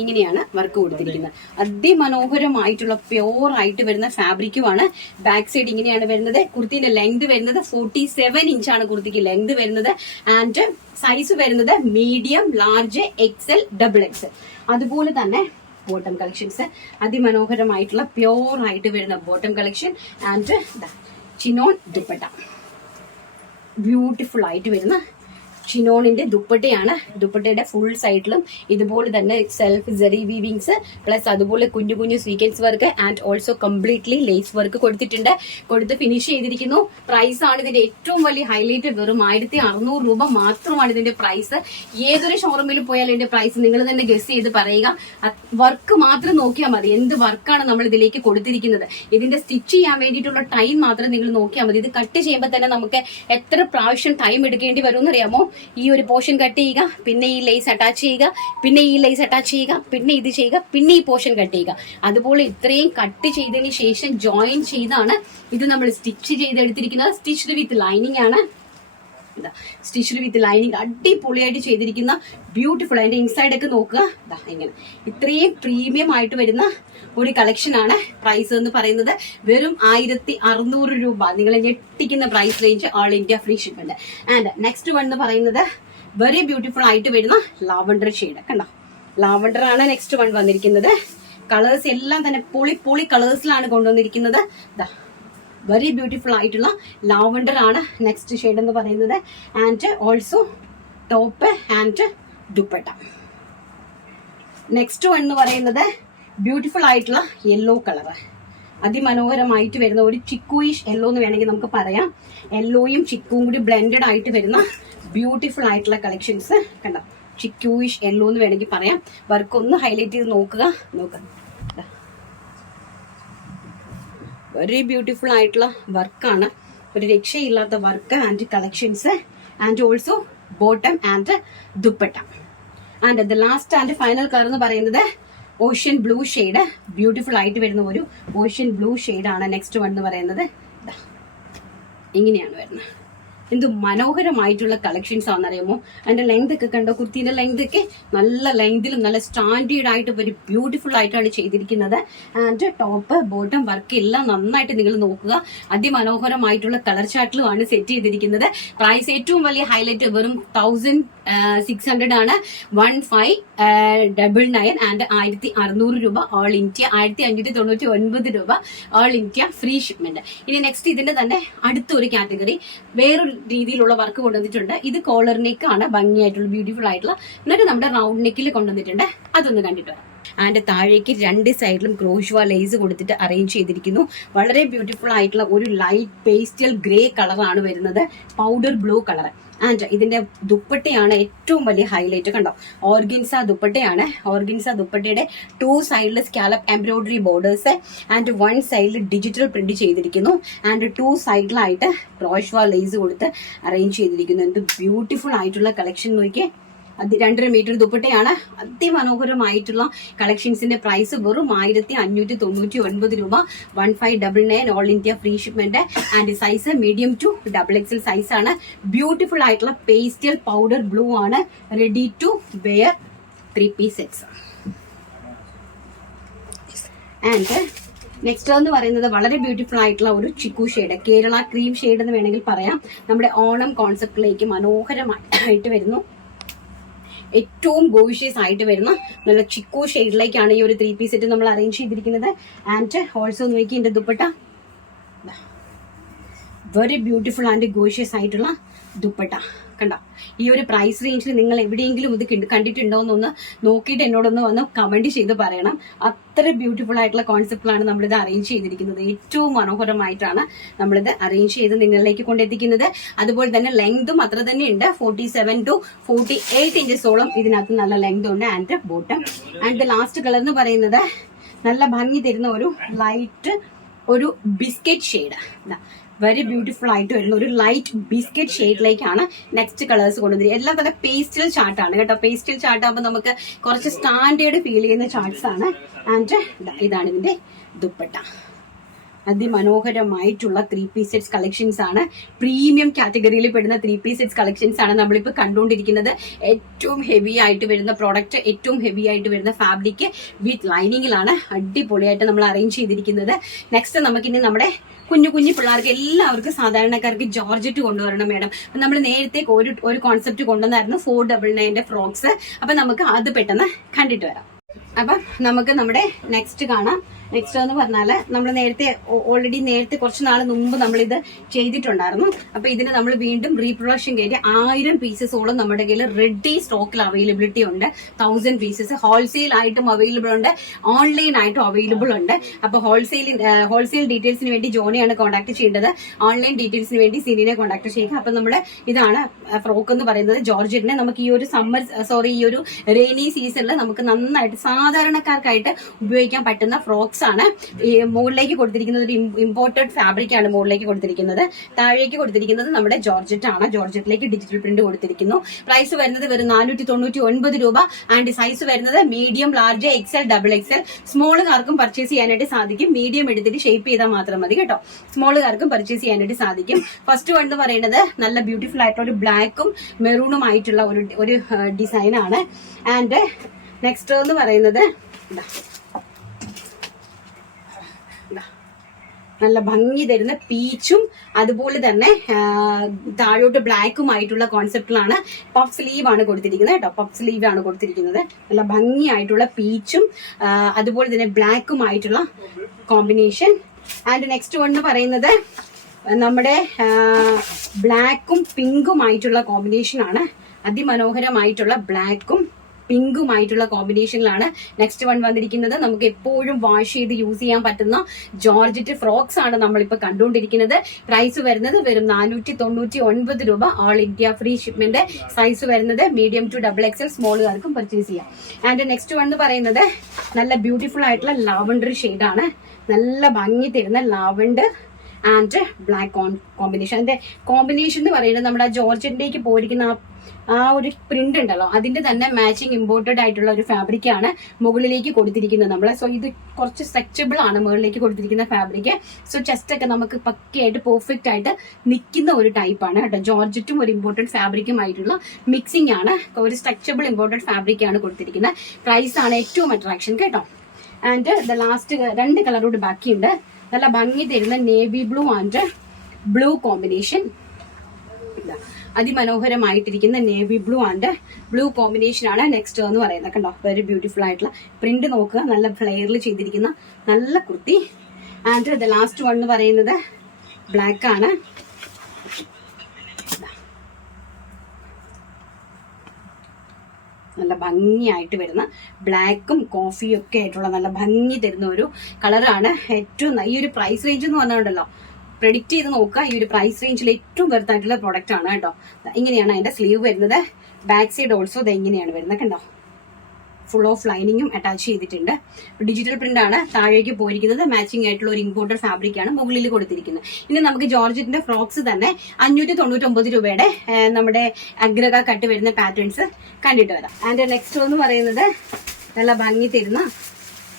ഇങ്ങനെയാണ് വർക്ക് കൊടുത്തിരിക്കുന്നത്. അതിമനോഹരമായിട്ടുള്ള പ്യോർ ആയിട്ട് വരുന്ന ഫാബ്രിക്കുമാണ്. ബാക്ക് സൈഡ് ഇങ്ങനെയാണ് വരുന്നത്. കുർത്തിന്റെ ലെങ്ത് വരുന്നത് 47 ഇഞ്ചാണ് കുർത്തിക്ക് ലെങ്ത് വരുന്നത്. ആൻഡ് സൈസ് വരുന്നത് medium, large, XL, double XL. അതുപോലെ തന്നെ ബോട്ടം കളക്ഷൻസ് അതിമനോഹരമായിട്ടുള്ള പ്യോർ ആയിട്ട് വരുന്ന bottom collection and chinon dupatta beautiful ആയിട്ട് വരുന്ന ചിനോണിന്റെ ദുപ്പട്ടയാണ്. ദുപ്പട്ടയുടെ ഫുൾ സൈഡിലും ഇതുപോലെ തന്നെ സെൽഫ് ജെറി വീവിങ്സ് പ്ലസ് അതുപോലെ കുഞ്ഞു കുഞ്ഞു sequins work and also completely lace work കൊടുത്തിട്ടുണ്ട്. കൊടുത്ത് ഫിനിഷ് ചെയ്തിരിക്കുന്നു. പ്രൈസ് ആണ് ഇതിന്റെ ഏറ്റവും വലിയ ഹൈലൈറ്റ്. വെറും 1600 രൂപ മാത്രമാണ് ഇതിന്റെ പ്രൈസ്. ഏതൊരു ഷോറൂമിൽ പോയാലും ഇതിന്റെ പ്രൈസ് നിങ്ങൾ തന്നെ ഗസ് ചെയ്ത് പറയുക. വർക്ക് മാത്രം നോക്കിയാൽ മതി. എന്ത് വർക്കാണ് നമ്മൾ ഇതിലേക്ക് കൊടുത്തിരിക്കുന്നത്. ഇതിന്റെ സ്റ്റിച്ച് ചെയ്യാൻ വേണ്ടിയിട്ടുള്ള ടൈം മാത്രം നിങ്ങൾ നോക്കിയാൽ മതി. ഇത് കട്ട് ചെയ്യുമ്പോൾ തന്നെ നമുക്ക് എത്ര പ്രാവശ്യം ടൈം എടുക്കേണ്ടി വരും എന്നറിയാമോ? ഈ ഒരു പോർഷൻ കട്ട് ചെയ്യുക, പിന്നെ ഈ ലേസ് അറ്റാച്ച് ചെയ്യുക, പിന്നെ ഈ ലേസ് അറ്റാച്ച് ചെയ്യുക, പിന്നെ ഇത് ചെയ്യുക, പിന്നെ ഈ പോർഷൻ കട്ട് ചെയ്യുക. അതുപോലെ ഇത്രയും കട്ട് ചെയ്തതിന് ശേഷം ജോയിൻ ചെയ്താണ് ഇത് നമ്മൾ സ്റ്റിച്ച് ചെയ്തെടുത്തിരിക്കുന്നത്. സ്റ്റിച്ച്ഡ് വിത്ത് ലൈനിങ് ആണ്. സ്റ്റിച്ച്ഡ് വിത്ത് ലൈനിങ് അടിപൊളിയായിട്ട് ചെയ്തിരിക്കുന്ന ബ്യൂട്ടിഫുൾ. അതിന്റെ ഇൻസൈഡ് ഒക്കെ നോക്കുക. ഇങ്ങനെ ഇത്രയും പ്രീമിയം ആയിട്ട് വരുന്ന ഒരു കളക്ഷൻ ആണ്. പ്രൈസ് എന്ന് പറയുന്നത് വെറും 1600 രൂപ. നിങ്ങളെ ഞെട്ടിക്കുന്ന price range, all India free shipment. And next one എന്ന് പറയുന്നത് വെരി ബ്യൂട്ടിഫുൾ ആയിട്ട് വരുന്ന ലാവണ്ടർ ഷെയ്ഡ്. കണ്ടോ, ലാവണ്ടർ ആണ് നെക്സ്റ്റ് വൺ വന്നിരിക്കുന്നത്. കളേഴ്സ് എല്ലാം തന്നെ പൊളി കളേഴ്സിലാണ് കൊണ്ടുവന്നിരിക്കുന്നത്. വെരി ബ്യൂട്ടിഫുൾ ആയിട്ടുള്ള ലാവണ്ടർ ആണ് നെക്സ്റ്റ് ഷെയ്ഡ് എന്ന് പറയുന്നത്. And also top and dupatta. Next one എന്ന് പറയുന്നത് ബ്യൂട്ടിഫുൾ ആയിട്ടുള്ള യെല്ലോ കളർ. അതിമനോഹരമായിട്ട് വരുന്ന ഒരു ചിക്കുയിഷ് യെല്ലോ എന്ന് വേണമെങ്കിൽ നമുക്ക് പറയാം. യെല്ലോയും ചിക്കും കൂടി ബ്ലെൻഡഡ് ആയിട്ട് വരുന്ന ബ്യൂട്ടിഫുൾ ആയിട്ടുള്ള കളക്ഷൻസ്. കണ്ടോ, ചിക്കുയിഷ് യെല്ലോ എന്ന് വേണമെങ്കിൽ പറയാം. വർക്ക് ഒന്ന് ഹൈലൈറ്റ് ചെയ്ത് നോക്കുക. വെരി ബ്യൂട്ടിഫുൾ ആയിട്ടുള്ള വർക്കാണ്. ഒരു രക്ഷയില്ലാത്ത work and collections and also bottom and dupatta. And the last and final colour എന്ന് പറയുന്നത് ഓഷ്യൻ ബ്ലൂ ഷെയ്ഡ്. ബ്യൂട്ടിഫുൾ ആയിട്ട് വരുന്ന ഒരു ഓഷ്യൻ ബ്ലൂ ഷെയ്ഡ് ആണ് നെക്സ്റ്റ് വൺ എന്ന് പറയുന്നത്. ഇങ്ങനെയാണ് വരുന്നത്. എന്ത് മനോഹരമായിട്ടുള്ള കളക്ഷൻസ് ആണെന്നറിയാമോ? അതിന്റെ ലെങ്ത് ഒക്കെ കണ്ടോ? കുർത്തിന്റെ ലെങ്ത് ഒക്കെ നല്ല ലെങ്തിലും നല്ല സ്റ്റാൻഡേർഡ് ആയിട്ട് ഒരു ബ്യൂട്ടിഫുൾ ആയിട്ടാണ് ചെയ്തിരിക്കുന്നത്. ആൻഡ് ടോപ്പ് ബോട്ടം വർക്ക് എല്ലാം നന്നായിട്ട് നിങ്ങൾ നോക്കുക. അതിമനോഹരമായിട്ടുള്ള കളർ ചാർട്ടിലുമാണ് സെറ്റ് ചെയ്തിരിക്കുന്നത്. പ്രൈസ് ഏറ്റവും വലിയ ഹൈലൈറ്റ് വെറും 1600 ആണ്. 1599 ആൻഡ് 1600 രൂപ ഓൾ ഇന്ത്യ. 1599 രൂപ ഓൾ ഇന്ത്യ ഫ്രീ ഷിപ്മെന്റ്. ഇനി നെക്സ്റ്റ് ഇതിന്റെ തന്നെ അടുത്തൊരു കാറ്റഗറി വേറൊരു രീതിയിലുള്ള വർക്ക് കൊണ്ടുവന്നിട്ടുണ്ട്. ഇത് കോളർ നെക്ക് ആണ്, ഭംഗിയായിട്ടുള്ള ബ്യൂട്ടിഫുൾ ആയിട്ടുള്ള. എന്നിട്ട് നമ്മുടെ റൗണ്ട് നെക്കിൽ കൊണ്ടുവന്നിട്ടുണ്ട്. അതൊന്ന് കണ്ടിട്ട് വരാം. ആൻഡ് താഴേക്ക് രണ്ട് സൈഡിലും ക്രോഷ്വ ലേസ് കൊടുത്തിട്ട് അറേഞ്ച് ചെയ്തിരിക്കുന്നു. വളരെ ബ്യൂട്ടിഫുൾ ആയിട്ടുള്ള ഒരു ലൈറ്റ് പേസ്റ്റൽ ഗ്രേ കളറാണ് വരുന്നത്, പൗഡർ ബ്ലൂ കളർ. ആൻഡ് ഇതിന്റെ ദുപ്പട്ടയാണ് ഏറ്റവും വലിയ ഹൈലൈറ്റ്. കണ്ടോ, ഓർഗൻസ ദുപ്പട്ടയാണ്. ഓർഗൻസ ദുപ്പട്ടയുടെ 2 സൈഡിൽ സ്കാലപ്പ് എംബ്രോയിഡറി ബോർഡേഴ്സ് ആൻഡ് 1 സൈഡിൽ ഡിജിറ്റൽ പ്രിന്റ് ചെയ്തിരിക്കുന്നു. ആൻഡ് 2 സൈഡിലായിട്ട് ക്രോഷ്വ ലേസ് കൊടുത്ത് അറേഞ്ച് ചെയ്തിരിക്കുന്നു. എന്ത് ബ്യൂട്ടിഫുൾ ആയിട്ടുള്ള കളക്ഷൻ നോക്കിയേ. 2.5 മീറ്റർ ദുപ്പട്ടയാണ്. അതിമനോഹരമായിട്ടുള്ള കളക്ഷൻസിന്റെ പ്രൈസ് വെറും 1599 രൂപ. 1599 all India free shipment. And size medium to double XL size ആണ്. ബ്യൂട്ടിഫുൾ ആയിട്ടുള്ള പേസ്റ്റൽ പൗഡർ ബ്ലൂ ആണ്. Ready to wear 3-piece sets. And next എന്ന് പറയുന്നത് വളരെ ബ്യൂട്ടിഫുൾ ആയിട്ടുള്ള ഒരു ചിക്കു ഷെയ്ഡ്, കേരള ക്രീം ഷെയ്ഡ് എന്ന് വേണമെങ്കിൽ പറയാം. നമ്മുടെ ഓണം കോൺസെപ്റ്റിലേക്ക് മനോഹരമായിട്ട് വരുന്നു. ഏറ്റവും ഗോഷ്യസ് ആയിട്ട് വരുന്ന നല്ല ചിക്കു ഷെയ്ഡിലേക്കാണ് ഈ ഒരു 3-piece സെറ്റ് നമ്മൾ അറേഞ്ച് ചെയ്തിരിക്കുന്നത്. ആൻഡ് ഓൾസോ നോക്കി എന്റെ dupatta very beautiful and gorgeous ആയിട്ടുള്ള ദുപ്പട്ട. കണ്ടോ, ഈ ഒരു പ്രൈസ് റേഞ്ചിൽ നിങ്ങൾ എവിടെയെങ്കിലും ഇത് കണ്ടിട്ടുണ്ടോ എന്നൊന്ന് നോക്കിയിട്ട് എന്നോടൊന്ന് വന്ന് കമന്റ് ചെയ്ത് പറയണം. അത്ര ബ്യൂട്ടിഫുൾ ആയിട്ടുള്ള കോൺസെപ്റ്റിലാണ് നമ്മളിത് അറേഞ്ച് ചെയ്തിരിക്കുന്നത്. ഏറ്റവും മനോഹരമായിട്ടാണ് നമ്മളിത് അറേഞ്ച് ചെയ്ത് നിങ്ങളിലേക്ക് കൊണ്ടെത്തിക്കുന്നത്. അതുപോലെ തന്നെ ലെങ്തും അത്ര തന്നെ ഉണ്ട്. 47 to 48 ഇഞ്ചസോളം ഇതിനകത്ത് നല്ല ലെങ്ത് ഉണ്ട്. And bottom. And last colour എന്ന് പറയുന്നത് നല്ല ഭംഗി തരുന്ന ഒരു ലൈറ്റ് ഒരു ബിസ്ക്കറ്റ് ഷെയ്ഡ്. വെരി ബ്യൂട്ടിഫുൾ ആയിട്ട് വരുന്ന ഒരു ലൈറ്റ് ബിസ്ക്കറ്റ് ഷെയ്ഡിലേക്കാണ് നെക്സ്റ്റ് കളേഴ്സ് കൊണ്ടുവരുന്നത്. എല്ലാം തന്നെ പേസ്റ്റൽ ചാർട്ടാണ് കേട്ടോ. പേസ്റ്റൽ ചാർട്ട് ആകുമ്പോൾ നമുക്ക് കുറച്ച് സ്റ്റാൻഡേർഡ് ഫീൽ ചെയ്യുന്ന ചാർട്ട്സ് ആണ്. ആൻഡ് ഇതാണ് ഇതിന്റെ ദുപ്പട്ട. അതിമനോഹരമായിട്ടുള്ള 3-piece സെറ്റ്സ് കളക്ഷൻസ് ആണ്. പ്രീമിയം കാറ്റഗറിയിൽ പെടുന്ന 3-piece സെറ്റ്സ് കളക്ഷൻസ് ആണ് നമ്മളിപ്പോൾ കണ്ടുകൊണ്ടിരിക്കുന്നത്. ഏറ്റവും ഹെവി ആയിട്ട് വരുന്ന പ്രോഡക്റ്റ്, ഏറ്റവും ഹെവി ആയിട്ട് വരുന്ന ഫാബ്രിക് വിത്ത് ലൈനിങ്ങിലാണ് അടിപൊളിയായിട്ട് നമ്മൾ അറേഞ്ച് ചെയ്തിരിക്കുന്നത്. നെക്സ്റ്റ് നമുക്കിനി നമ്മുടെ കുഞ്ഞു പിള്ളേർക്ക് എല്ലാവർക്കും സാധാരണക്കാർക്ക് ജോർജറ്റ് കൊണ്ടുവരണം മേഡം. നമ്മൾ നേരത്തെ ഒരു കോൺസെപ്റ്റ് കൊണ്ടുവന്നായിരുന്നു 499 ഫ്രോക്സ്. അപ്പൊ നമുക്ക് അത് പെട്ടെന്ന് കണ്ടിട്ട് വരാം. അപ്പം നമുക്ക് നമ്മുടെ നെക്സ്റ്റ് കാണാം. നെക്സ്റ്റ് എന്ന് പറഞ്ഞാല് നമ്മൾ നേരത്തെ കുറച്ച് നാൾ മുമ്പ് നമ്മളിത് ചെയ്തിട്ടുണ്ടായിരുന്നു. അപ്പൊ ഇതിന് നമ്മൾ വീണ്ടും റീപ്രൊഡക്ഷൻ കയറ്റി 1000 പീസസോളം നമ്മുടെ കയ്യിൽ റെഡി സ്റ്റോക്കിൽ അവൈലബിലിറ്റി ഉണ്ട്. 1000 പീസസ് ഹോൾസെയിൽ ആയിട്ടും അവൈലബിൾ ഉണ്ട്, ഓൺലൈൻ ആയിട്ടും അവൈലബിൾ ഉണ്ട്. അപ്പൊ ഹോൾസെയിൽ ഡീറ്റെയിൽസിന് വേണ്ടി ജോണിയാണ് കോൺടാക്ട് ചെയ്യേണ്ടത്. ഓൺലൈൻ ഡീറ്റെയിൽസിന് വേണ്ടി സിനിനെ കോൺടാക്ട് ചെയ്യുക. അപ്പൊ നമ്മുടെ ഇതാണ് ഫ്രോക്ക് എന്ന് പറയുന്നത്. ജോർജറ്റിനെ നമുക്ക് ഈ ഒരു റെയിനി സീസണിൽ നമുക്ക് നന്നായിട്ട് സാധാരണക്കാർക്കായിട്ട് ഉപയോഗിക്കാൻ പറ്റുന്ന ഫ്രോക്സ് ആണ്. ഈ മുകളിലേക്ക് കൊടുത്തിരിക്കുന്നത് ഒരു ഇമ്പോർട്ടഡ് ഫാബ്രിക് ആണ്. മുകളിലേക്ക് കൊടുത്തിരിക്കുന്നത്, താഴേക്ക് കൊടുത്തിരിക്കുന്നത് നമ്മുടെ ജോർജറ്റ് ആണ്. ജോർജറ്റിലേക്ക് ഡിജിറ്റൽ പ്രിന്റ് കൊടുത്തിരിക്കുന്നു. പ്രൈസ് വരുന്നത് വെറും 499 രൂപ. ആൻഡ് സൈസ് വരുന്നത് മീഡിയം, ലാർജ്, XL, XXL. സ്മോളുകാർക്കും പർച്ചേസ് ചെയ്യാനായിട്ട് സാധിക്കും. മീഡിയം എടുത്തിട്ട് ഷേപ്പ് ചെയ്താൽ മാത്രം മതി കേട്ടോ. സ്മോളുകാർക്കും പർച്ചേസ് ചെയ്യാനായിട്ട് സാധിക്കും. ഫസ്റ്റ് വൺ എന്ന് പറയുന്നത് നല്ല ബ്യൂട്ടിഫുൾ ആയിട്ടുള്ള ഒരു ബ്ലാക്കും മെറൂണും ആയിട്ടുള്ള ഒരു ഡിസൈൻ ആണ്. ആൻഡ് നെക്സ്റ്റ് എന്ന് പറയുന്നത് നല്ല ഭംഗി തരുന്ന പീച്ചും അതുപോലെ തന്നെ താഴോട്ട് ബ്ലാക്കുമായിട്ടുള്ള കോൺസെപ്റ്റിലാണ്. പഫ് സ്ലീവ് ആണ് കൊടുത്തിരിക്കുന്നത് കേട്ടോ. പഫ് സ്ലീവ് ആണ് കൊടുത്തിരിക്കുന്നത്. നല്ല ഭംഗിയായിട്ടുള്ള പീച്ചും അതുപോലെ തന്നെ ബ്ലാക്കുമായിട്ടുള്ള കോമ്പിനേഷൻ. ആൻഡ് നെക്സ്റ്റ് വൺ എന്ന് പറയുന്നത് നമ്മുടെ ബ്ലാക്കും പിങ്കുമായിട്ടുള്ള കോമ്പിനേഷൻ ആണ്. അതിമനോഹരമായിട്ടുള്ള ബ്ലാക്കും പിങ്കുമായിട്ടുള്ള കോമ്പിനേഷനിലാണ് നെക്സ്റ്റ് വൺ വന്നിരിക്കുന്നത്. നമുക്ക് എപ്പോഴും വാഷ് ചെയ്ത് യൂസ് ചെയ്യാൻ പറ്റുന്ന ജോർജറ്റ് ഫ്രോക്സ് ആണ് നമ്മളിപ്പോൾ കണ്ടുകൊണ്ടിരിക്കുന്നത്. പ്രൈസ് വരുന്നത് വെറും 499 രൂപ. All India free shipment. Size വരുന്നത് മീഡിയം ടു XXL. സ്മോളുകാർക്കും പർച്ചേസ് ചെയ്യാം. ആൻഡ് നെക്സ്റ്റ് വൺ എന്ന് പറയുന്നത് നല്ല ബ്യൂട്ടിഫുൾ ആയിട്ടുള്ള ലാവൻഡർ ഷെയ്ഡാണ്. നല്ല ഭംഗി തരുന്ന ലാവൻഡർ ആൻഡ് ബ്ലാക്ക് കോമ്പിനേഷൻ. അതിന്റെ കോമ്പിനേഷൻ എന്ന് പറയുന്നത് നമ്മുടെ ജോർജറ്റിലേക്ക് പോയിരിക്കുന്ന ആ ഒരു പ്രിന്റ് ഉണ്ടല്ലോ, അതിന്റെ തന്നെ മാച്ചിങ് ഇമ്പോർട്ടഡ് ആയിട്ടുള്ള ഒരു ഫാബ്രിക് ആണ് മുകളിലേക്ക് കൊടുത്തിരിക്കുന്നത് നമ്മള്. സോ ഇത് കുറച്ച് സ്ട്രെച്ചബിൾ ആണ് മുകളിലേക്ക് കൊടുത്തിരിക്കുന്ന ഫാബ്രിക്. സോ ചെസ്റ്റ് ഒക്കെ നമുക്ക് പക്കയായിട്ട് പെർഫെക്റ്റ് ആയിട്ട് നിൽക്കുന്ന ഒരു ടൈപ്പാണ് കേട്ടോ. ജോർജറ്റും ഒരു ഇമ്പോർട്ടഡ് ഫാബ്രിക്കും ആയിട്ടുള്ള മിക്സിംഗ് ആണ്. ഒരു സ്ട്രെച്ചബിൾ ഇമ്പോർട്ടഡ് ഫാബ്രിക് ആണ് കൊടുത്തിരിക്കുന്നത്. പ്രൈസ് ആണ് ഏറ്റവും അട്രാക്ഷൻ കേട്ടോ. ആൻഡ് ദ ലാസ്റ്റ് 2 കളറോട് ബാക്കിയുണ്ട്. നല്ല ഭംഗി തരുന്ന navy blue and blue combination. അതിമനോഹരമായിട്ടിരിക്കുന്ന navy blue and blue combination ആണ് നെക്സ്റ്റ് എന്ന് പറയുന്നത്. കണ്ടോ, വെരി ബ്യൂട്ടിഫുൾ ആയിട്ടുള്ള പ്രിന്റ് നോക്കുക. നല്ല ഫ്ലെയറിൽ ചെയ്തിരിക്കുന്ന നല്ല kurti. And the last one എന്ന് പറയുന്നത് ബ്ലാക്ക് ആണ്. നല്ല ഭംഗിയായിട്ട് വരുന്ന ബ്ലാക്കും കോഫിയും ഒക്കെ ആയിട്ടുള്ള നല്ല ഭംഗി തരുന്ന ഒരു കളറാണ്. ഏറ്റവും ഈ ഒരു പ്രൈസ് റേഞ്ച് എന്ന് പറഞ്ഞുകൊണ്ടല്ലോ, പ്രെഡിക്റ്റ് ചെയ്ത് നോക്കുക. ഈ ഒരു പ്രൈസ് റേഞ്ചിൽ ഏറ്റവും വെറുതായിട്ടുള്ള പ്രോഡക്റ്റ് ആണ് കേട്ടോ. ഇങ്ങനെയാണ് അതിന്റെ സ്ലീവ് വരുന്നത്. ബാക്ക് സൈഡ് ഓൾസോ ഇത് ഇങ്ങനെയാണ് വരുന്നത്. കണ്ടോ, ഫുൾ ഓഫ് ലൈനിങ്ങും അറ്റാച്ച് ചെയ്തിട്ടുണ്ട്. ഡിജിറ്റൽ പ്രിന്റ് ആണ് താഴേക്ക് പോയിരിക്കുന്നത്. മാച്ചിങ് ആയിട്ടുള്ള ഒരു ഇമ്പോർട്ടഡ് ഫാബ്രിക് ആണ് മുകളിൽ കൊടുത്തിരിക്കുന്നത്. ഇനി നമുക്ക് ജോർജറ്റിന്റെ ഫ്രോക്സ് തന്നെ 599 രൂപയുടെ നമ്മുടെ അഗ്രക കട്ട് വരുന്ന പാറ്റേൺസ് കണ്ടിട്ട് വരാം. ആൻഡ് നെക്സ്റ്റ് എന്ന് പറയുന്നത് നല്ല ഭംഗി തരുന്ന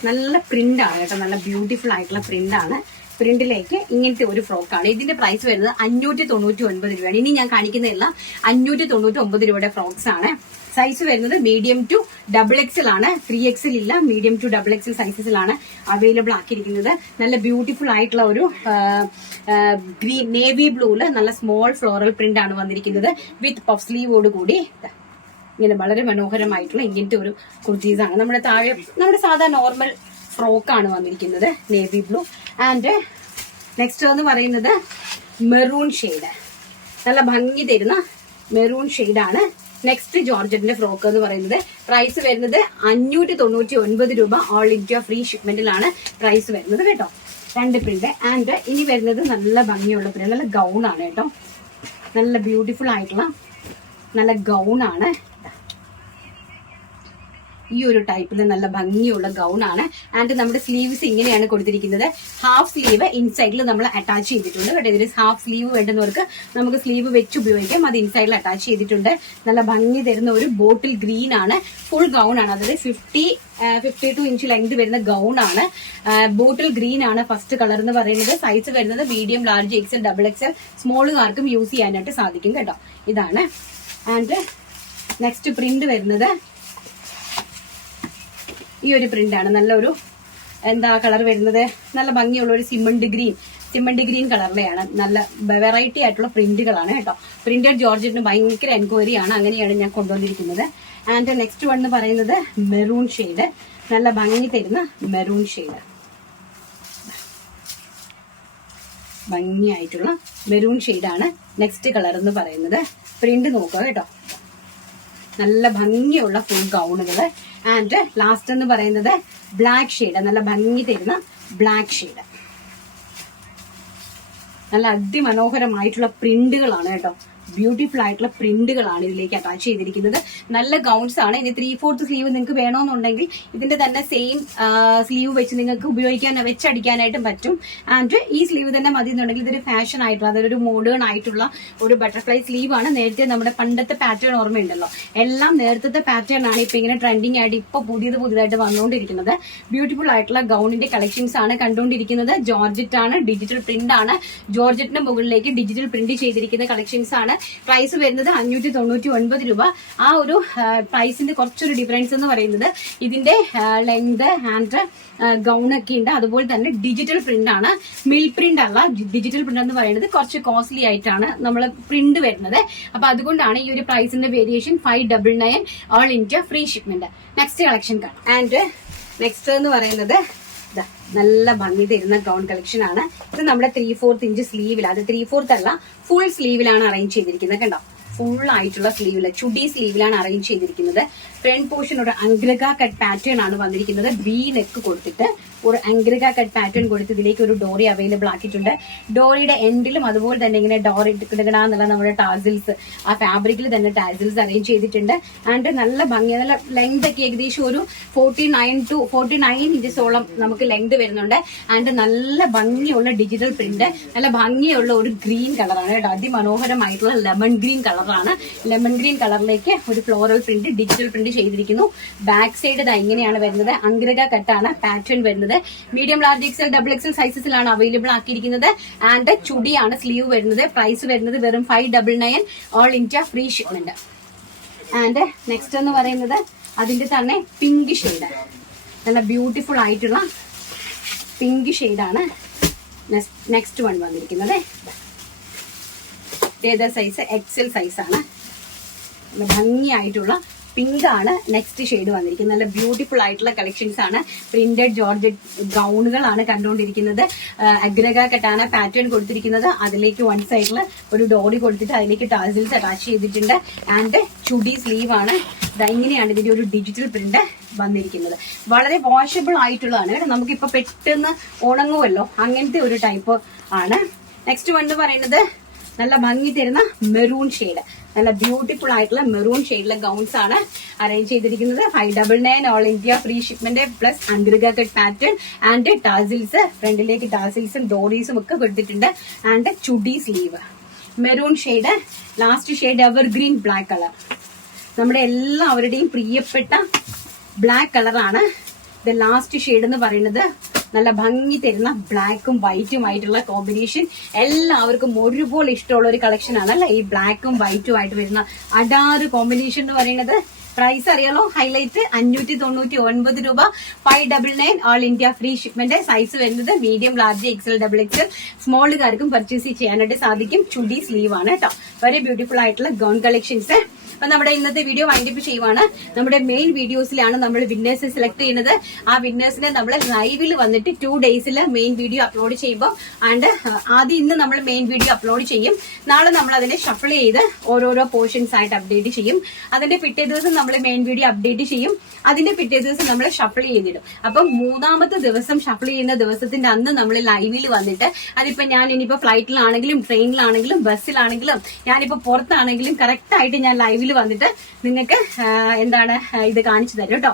നല്ല പ്രിന്റ് ആണ് കേട്ടോ. നല്ല ബ്യൂട്ടിഫുൾ ആയിട്ടുള്ള പ്രിന്റ് ആണ്. പ്രിന്റിലേക്ക് ഇങ്ങനത്തെ ഒരു ഫ്രോക്കാണ്. ഇതിന്റെ പ്രൈസ് വരുന്നത് 599 രൂപയാണ്. ഇനി ഞാൻ കാണിക്കുന്നതെല്ലാം 599 രൂപയുടെ ഫ്രോക്സ് ആണ്. സൈസ് വരുന്നത് മീഡിയം ടു XXL ആണ്. 3XL ഇല്ല, മീഡിയം ടു XXL സൈസസിലാണ് അവൈലബിൾ ആക്കിയിരിക്കുന്നത്. നല്ല ബ്യൂട്ടിഫുൾ ആയിട്ടുള്ള ഒരു ഗ്രീൻ നേവി ബ്ലൂല് നല്ല സ്മോൾ ഫ്ലോറൽ പ്രിന്റ് ആണ് വന്നിരിക്കുന്നത് വിത്ത് പഫ് സ്ലീവോട് കൂടി. ഇങ്ങനെ വളരെ മനോഹരമായിട്ടുള്ള ഇങ്ങനത്തെ ഒരു കുർത്തീസ് ആണ്. നമ്മുടെ സാധാ നോർമൽ ഫ്രോക്കാണ് വന്നിരിക്കുന്നത്, നേവി ബ്ലൂ. ആൻഡ് നെക്സ്റ്റ് എന്ന് പറയുന്നത് മെറൂൺ ഷെയ്ഡ്. നല്ല ഭംഗി തരുന്ന മെറൂൺ ഷെയ്ഡാണ് നെക്സ്റ്റ് ജോർജറ്റിന്റെ ഫ്രോക്ക് എന്ന് പറയുന്നത്. പ്രൈസ് വരുന്നത് 599 രൂപ. ഓൾ ഇന്ത്യ ഫ്രീ ഷിപ്മെന്റിലാണ് പ്രൈസ് വരുന്നത് കേട്ടോ. 2 പ്രിന്റ്. ആൻഡ് ഇനി വരുന്നത് നല്ല ഭംഗിയുള്ള പ്രിന്റ്, നല്ല ഗൗൺ ആണ് കേട്ടോ. നല്ല ബ്യൂട്ടിഫുൾ ആയിട്ടുള്ള നല്ല ഗൗൺ ആണ്. ഈ ഒരു ടൈപ്പിൽ നല്ല ഭംഗിയുള്ള ഗൗൺ ആണ്. ആൻഡ് നമ്മുടെ സ്ലീവ്സ് ഇങ്ങനെയാണ് കൊടുത്തിരിക്കുന്നത്. ഹാഫ് സ്ലീവ് ഇൻസൈഡിൽ നമ്മൾ അറ്റാച്ച് ചെയ്തിട്ടുണ്ട് കേട്ടോ. ഇതിൽ ഹാഫ് സ്ലീവ് വേണ്ടുന്നവർക്ക് നമുക്ക് സ്ലീവ് വെച്ച് ഉപയോഗിക്കാം. അത് ഇൻസൈഡിൽ അറ്റാച്ച് ചെയ്തിട്ടുണ്ട്. നല്ല ഭംഗി തരുന്ന ഒരു ബോട്ടിൽ ഗ്രീൻ ആണ്. ഫുൾ ഗൗൺ ആണ്, അതായത് 52 ഇഞ്ച് ലെങ്ത് വരുന്ന ഗൗൺ ആണ്. ബോട്ടിൽ ഗ്രീൻ ആണ് ഫസ്റ്റ് കളർ എന്ന് പറയുന്നത്. സൈസ് വരുന്നത് medium, large, XL, double XL, സ്മോളുകാർക്കും യൂസ് ചെയ്യാനായിട്ട് സാധിക്കും കേട്ടോ. ഇതാണ്. ആൻഡ് നെക്സ്റ്റ് പ്രിന്റ് വരുന്നത് ഈ ഒരു പ്രിന്റ് ആണ്. നല്ലൊരു എന്താ കളർ വരുന്നത്, നല്ല ഭംഗിയുള്ള ഒരു സിമണ്ട് ഗ്രീൻ കളറിലെയാണ്. നല്ല വെറൈറ്റി ആയിട്ടുള്ള പ്രിന്റുകളാണ് കേട്ടോ. പ്രിന്റഡ് ജോർജറ്റിന് ഭയങ്കര എൻക്വയറി ആണ്, അങ്ങനെയാണ് ഞാൻ കൊണ്ടുവന്നിരിക്കുന്നത്. ആൻഡ് നെക്സ്റ്റ് വൺ എന്ന് പറയുന്നത് മെറൂൺ ഷെയ്ഡ്, നല്ല ഭംഗി തരുന്ന മെറൂൺ ഷെയ്ഡ്, ഭംഗിയായിട്ടുള്ള മെറൂൺ ഷെയ്ഡാണ് നെക്സ്റ്റ് കളർ എന്ന് പറയുന്നത്. പ്രിന്റ് നോക്കുക കേട്ടോ, നല്ല ഭംഗിയുള്ള ഫുൾ ഗൗണുകൾ. ആൻഡ് ലാസ്റ്റ് എന്ന് പറയുന്നത് ബ്ലാക്ക് ഷെയ്ഡ്, നല്ല ഭംഗി തരുന്ന ബ്ലാക്ക് ഷെയ്ഡ്. നല്ല അതിമനോഹരമായിട്ടുള്ള പ്രിന്റുകളാണ് കേട്ടോ. ബ്യൂട്ടിഫുൾ ആയിട്ടുള്ള പ്രിന്റുകളാണ് ഇതിലേക്ക് അറ്റാച്ച് ചെയ്തിരിക്കുന്നത്. നല്ല ഗൗൺസ് ആണ്. ഇനി 3/4 സ്ലീവ് നിങ്ങൾക്ക് വേണമെന്നുണ്ടെങ്കിൽ ഇതിന്റെ തന്നെ സെയിം സ്ലീവ് വെച്ച് നിങ്ങൾക്ക് വെച്ചടിക്കാനായിട്ടും പറ്റും. ആൻഡ് ഈ സ്ലീവ് തന്നെ മതി എന്നുണ്ടെങ്കിൽ ഇതൊരു ഫാഷൻ ആയിട്ടുള്ള, അതൊരു മോഡേൺ ആയിട്ടുള്ള ഒരു ബട്ടർഫ്ലൈ സ്ലീവ് ആണ്. നേരത്തെ നമ്മുടെ പണ്ടത്തെ പാറ്റേൺ ഓർമ്മയുണ്ടല്ലോ, എല്ലാം നേരത്തെ പാറ്റേൺ ആണ് ഇപ്പൊ ഇങ്ങനെ ട്രെൻഡിങ് ആയിട്ട് ഇപ്പൊ പുതിയതായിട്ട് വന്നുകൊണ്ടിരിക്കുന്നത്. ബ്യൂട്ടിഫുൾ ആയിട്ടുള്ള ഗൗണിന്റെ കളക്ഷൻസ് ആണ് കണ്ടുകൊണ്ടിരിക്കുന്നത്. ജോർജറ്റ് ആണ്, ഡിജിറ്റൽ പ്രിന്റ് ആണ്. ജോർജറ്റിന് മുകളിലേക്ക് ഡിജിറ്റൽ പ്രിന്റ് ചെയ്തിരിക്കുന്ന കളക്ഷൻസ് ആണ്. പ്രൈസ് വരുന്നത് 599 രൂപ. ആ ഒരു പ്രൈസിന്റെ കുറച്ചൊരു ഡിഫറൻസ് എന്ന് പറയുന്നത് ഇതിന്റെ ലെങ്ത്, ഹാൻഡ്, ഗൗൺ ഒക്കെ ഉണ്ട്. അതുപോലെ തന്നെ ഡിജിറ്റൽ പ്രിന്റ് ആണ്, മിൽ പ്രിന്റ് അല്ല. ഡിജിറ്റൽ പ്രിന്റ് എന്ന് പറയുന്നത് കുറച്ച് കോസ്റ്റ്ലി ആയിട്ടാണ് നമ്മൾ പ്രിന്റ് വരുന്നത്. അപ്പൊ അതുകൊണ്ടാണ് ഈ ഒരു പ്രൈസിന്റെ variation. 599 all India free shipment. Next collection കാണാം. ആൻഡ് നെക്സ്റ്റ് എന്ന് പറയുന്നത് നല്ല ഭംഗി തരുന്ന ഗൗൺ കളക്ഷൻ ആണ്. ഇത് നമ്മുടെ 3/4 ഇഞ്ച് സ്ലീവിൽ, അത് 3/4 അല്ല, ഫുൾ സ്ലീവിലാണ് അറേഞ്ച് ചെയ്തിരിക്കുന്നത്. കണ്ടോ, ഫുൾ ആയിട്ടുള്ള സ്ലീവില്, ചുടി സ്ലീവിലാണ് അറേഞ്ച് ചെയ്തിരിക്കുന്നത്. ഫ്രണ്ട് പോർഷൻ ഒരു അംഗ്രക കട്ട് പാറ്റേൺ ആണ് വന്നിരിക്കുന്നത്. വി നെക്ക് കൊടുത്തിട്ട് ഒരു അംഗ്രക കട്ട് പാറ്റേൺ കൊടുത്ത് ഇതിലേക്ക് ഒരു ഡോറി അവൈലബിൾ ആക്കിയിട്ടുണ്ട്. ഡോറിയുടെ എൻഡിലും അതുപോലെ തന്നെ ഇങ്ങനെ ഡോറി ഇടുകടാന്നുള്ള നമ്മുടെ ടാസിൽസ്, ആ ഫാബ്രിക്കിൽ തന്നെ ടാസിൽസ് അറേഞ്ച് ചെയ്തിട്ടുണ്ട്. ആൻഡ് നല്ല ഭംഗി, നല്ല ലെങ്ത് ഒക്കെ ഏകദേശം ഒരു 49 ഇഞ്ചസോളം നമുക്ക് ലെങ്ത് വരുന്നുണ്ട്. ആൻഡ് നല്ല ഭംഗിയുള്ള ഡിജിറ്റൽ പ്രിന്റ്, നല്ല ഭംഗിയുള്ള ഒരു ഗ്രീൻ കളറാണ് കേട്ടോ. അതിമനോഹരമായിട്ടുള്ള ലെമൺ ഗ്രീൻ കളറാണ്. ലെമൺ ഗ്രീൻ കളറിലേക്ക് ഒരു ഫ്ലോറൽ പ്രിന്റ്, ഡിജിറ്റൽ പ്രിന്റ് ചെയ്തിരിക്കുന്നു. ബാക്ക് സൈഡ് ഇതാ ഇങ്ങനെയാണ് വരുന്നത്. അംഗ്രക കട്ടാണ് പാറ്റേൺ വരുന്നത്. Medium, large, XL, double XL സൈസസിലാണ് അവൈലബിൾ ആക്കിയിരിക്കുന്നത്. ആൻഡ് ചുടിയാണ് സ്ലീവ് വരുന്നത്. പ്രൈസ് വരുന്നത് വെറും 599 all India free shipment. And next എന്ന് പറയുന്നത് അതിന്റെ തന്നെ പിങ്ക് ഷെയ്ഡ്, നല്ല ബ്യൂട്ടിഫുൾ ആയിട്ടുള്ള പിങ്ക് ഷെയ്ഡാണ് നെക്സ്റ്റ് വൺ വന്നിരിക്കുന്നത്. ഏതാ സൈസ്? എക്സൽ സൈസാണ്. നല്ല ഭംഗിയായിട്ടുള്ള പിങ്ക് ആണ് നെക്സ്റ്റ് ഷെയ്ഡ് വന്നിരിക്കുന്നത്. നല്ല ബ്യൂട്ടിഫുൾ ആയിട്ടുള്ള കളക്ഷൻസ് ആണ്. പ്രിന്റഡ് ജോർജറ്റ് ഗൗണുകളാണ് കണ്ടുകൊണ്ടിരിക്കുന്നത്. അഗ്രക കട്ടാണ് പാറ്റേൺ കൊടുത്തിരിക്കുന്നത്. അതിലേക്ക് വൺ സൈഡിൽ ഒരു ഡോറി കൊടുത്തിട്ട് അതിലേക്ക് ടാസിൽസ് അറ്റാച്ച് ചെയ്തിട്ടുണ്ട്. ആൻഡ് ചുടി സ്ലീവ് ആണ്. ഇങ്ങനെയാണ് ഇതിന്റെ ഒരു ഡിജിറ്റൽ പ്രിന്റ് വന്നിരിക്കുന്നത്. വളരെ വാഷബിൾ ആയിട്ടുള്ളതാണ് കേട്ടോ. നമുക്കിപ്പോ പെട്ടെന്ന് ഉണങ്ങുമല്ലോ, അങ്ങനത്തെ ഒരു ടൈപ്പ് ആണ്. നെക്സ്റ്റ് വൺ എന്ന് പറയുന്നത് നല്ല ഭംഗി തരുന്ന മെറൂൺ ഷെയ്ഡ്, നല്ല ബ്യൂട്ടിഫുൾ ആയിട്ടുള്ള മെറൂൺ ഷെയ്ഡിലെ ഗൗൺസ് ആണ് അറേഞ്ച് ചെയ്തിരിക്കുന്നത്. 599 all India free shipment plus angrakha cut pattern and tassels, ഫ്രണ്ടിലേക്ക് ടാസിൽസും ഡോറീസും ഒക്കെ കൊടുത്തിട്ടുണ്ട്. And chudi sleeve, maroon shade. Last shade evergreen black colour, നമ്മുടെ എല്ലാവരുടെയും പ്രിയപ്പെട്ട ബ്ലാക്ക് കളറാണ്. ദ ലാസ്റ്റ് ഷെയ്ഡ് എന്ന് പറയുന്നത് നല്ല ഭംഗി തരുന്ന ബ്ലാക്കും വൈറ്റും ആയിട്ടുള്ള കോമ്പിനേഷൻ. എല്ലാവർക്കും ഒരുപോലെ ഇഷ്ടമുള്ള ഒരു കളക്ഷൻ ആണല്ലേ ഈ ബ്ലാക്കും വൈറ്റും ആയിട്ട് വരുന്ന അടാറ് കോമ്പിനേഷൻ എന്ന് പറയുന്നത്. പ്രൈസ് അറിയാലോ, ഹൈലൈറ്റ് 599 രൂപ. 599 all India free shipment. Size വരുന്നത് medium, large, XL, double XL, സ്മോളുകാർക്കും പർച്ചേസ് ചെയ്യാനായിട്ട് സാധിക്കും. ചുടി സ്ലീവ് ആണ് കേട്ടോ. വെരി ബ്യൂട്ടിഫുൾ ആയിട്ടുള്ള ഗൗൺ കളക്ഷൻസ്. അപ്പൊ നമ്മുടെ ഇന്നത്തെ വീഡിയോ വൈൻഡപ്പ് ചെയ്യുവാണ്. നമ്മുടെ മെയിൻ വീഡിയോസിലാണ് നമ്മൾ വിന്നേഴ്സ് സെലക്ട് ചെയ്യുന്നത്. ആ വിന്നേഴ്സിനെ നമ്മൾ ലൈവിൽ വന്നിട്ട് 2 ഡേയ്സിൽ മെയിൻ വീഡിയോ അപ്ലോഡ് ചെയ്യുമ്പോൾ ആദ്യം ഇന്ന് നമ്മൾ മെയിൻ വീഡിയോ അപ്ലോഡ് ചെയ്യും. നാളെ നമ്മൾ അതിനെ ഷഫിൾ ചെയ്ത് ഓരോരോ പോർഷൻസ് ആയിട്ട് അപ്ഡേറ്റ് ചെയ്യും. അതിന്റെ പിറ്റേ ദിവസം നമ്മൾ മെയിൻ വീഡിയോ അപ്ഡേറ്റ് ചെയ്യും. അതിന്റെ പിറ്റേ ദിവസം നമ്മൾ ഷഫിൾ ചെയ്തിടും. അപ്പം 3-ാമത്തെ ദിവസം ഷഫിൾ ചെയ്യുന്ന ദിവസത്തിന്റെ അന്ന് നമ്മൾ ലൈവിൽ വന്നിട്ട്, അതിപ്പോ ഞാൻ ഇനിയിപ്പോ ഫ്ലൈറ്റിലാണെങ്കിലും ട്രെയിനിലാണെങ്കിലും ബസ്സിലാണെങ്കിലും ഞാനിപ്പോ പുറത്താണെങ്കിലും കറക്റ്റ് ആയിട്ട് ഞാൻ ലൈവിൽ വന്നിട്ട് നിങ്ങൾക്ക് ഇത് കാണിച്ചു തരും കേട്ടോ.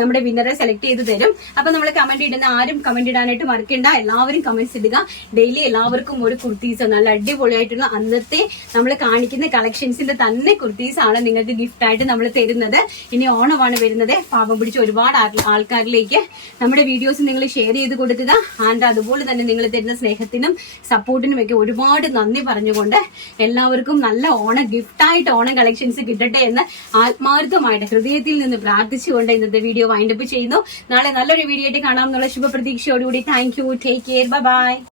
നമ്മുടെ വിന്നറെ സെലക്ട് ചെയ്ത് തരും. അപ്പൊ നമ്മൾ കമന്റ് ഇടുന്ന ആരും കമന്റ് ഇടാനായിട്ട് മറക്കണ്ട. എല്ലാവരും കമന്റ്സ് ഇടുക. ഡെയിലി എല്ലാവർക്കും ഒരു കുർത്തീസ് നല്ല അടിപൊളിയായിട്ടുള്ള അന്നത്തെ നമ്മൾ കാണിക്കുന്ന കളക്ഷൻസിന്റെ തന്നെ കുർത്തീസ് ആണ് നിങ്ങൾക്ക് ഗിഫ്റ്റ് ആയിട്ട് നമ്മൾ തരുന്നത്. ഇനി ഓണമാണ് വരുന്നത്. പാപം പിടിച്ച ഒരുപാട് ആൾക്കാരിലേക്ക് നമ്മുടെ വീഡിയോസ് നിങ്ങൾ ഷെയർ ചെയ്ത് കൊടുക്കുക. ആൻഡ് അതുപോലെ തന്നെ നിങ്ങൾ തരുന്ന സ്നേഹത്തിനും സപ്പോർട്ടിനും ഒക്കെ ഒരുപാട് നന്ദി പറഞ്ഞുകൊണ്ട് എല്ലാവർക്കും നല്ല ഗിഫ്റ്റായിട്ട് ഓണം കളക്ഷൻസ് കിട്ടട്ടെ എന്ന് ആത്മാർത്ഥമായിട്ട് ഹൃദയത്തിൽ നിന്ന് പ്രാർത്ഥിച്ചുകൊണ്ട് ഇന്നത്തെ വീഡിയോ വൈൻഡപ്പ് ചെയ്യുന്നു. നാളെ നല്ലൊരു വീഡിയോ ആയിട്ട് കാണാം എന്നുള്ള ശുഭപ്രതീക്ഷയോടുകൂടി thank you. Take care. By.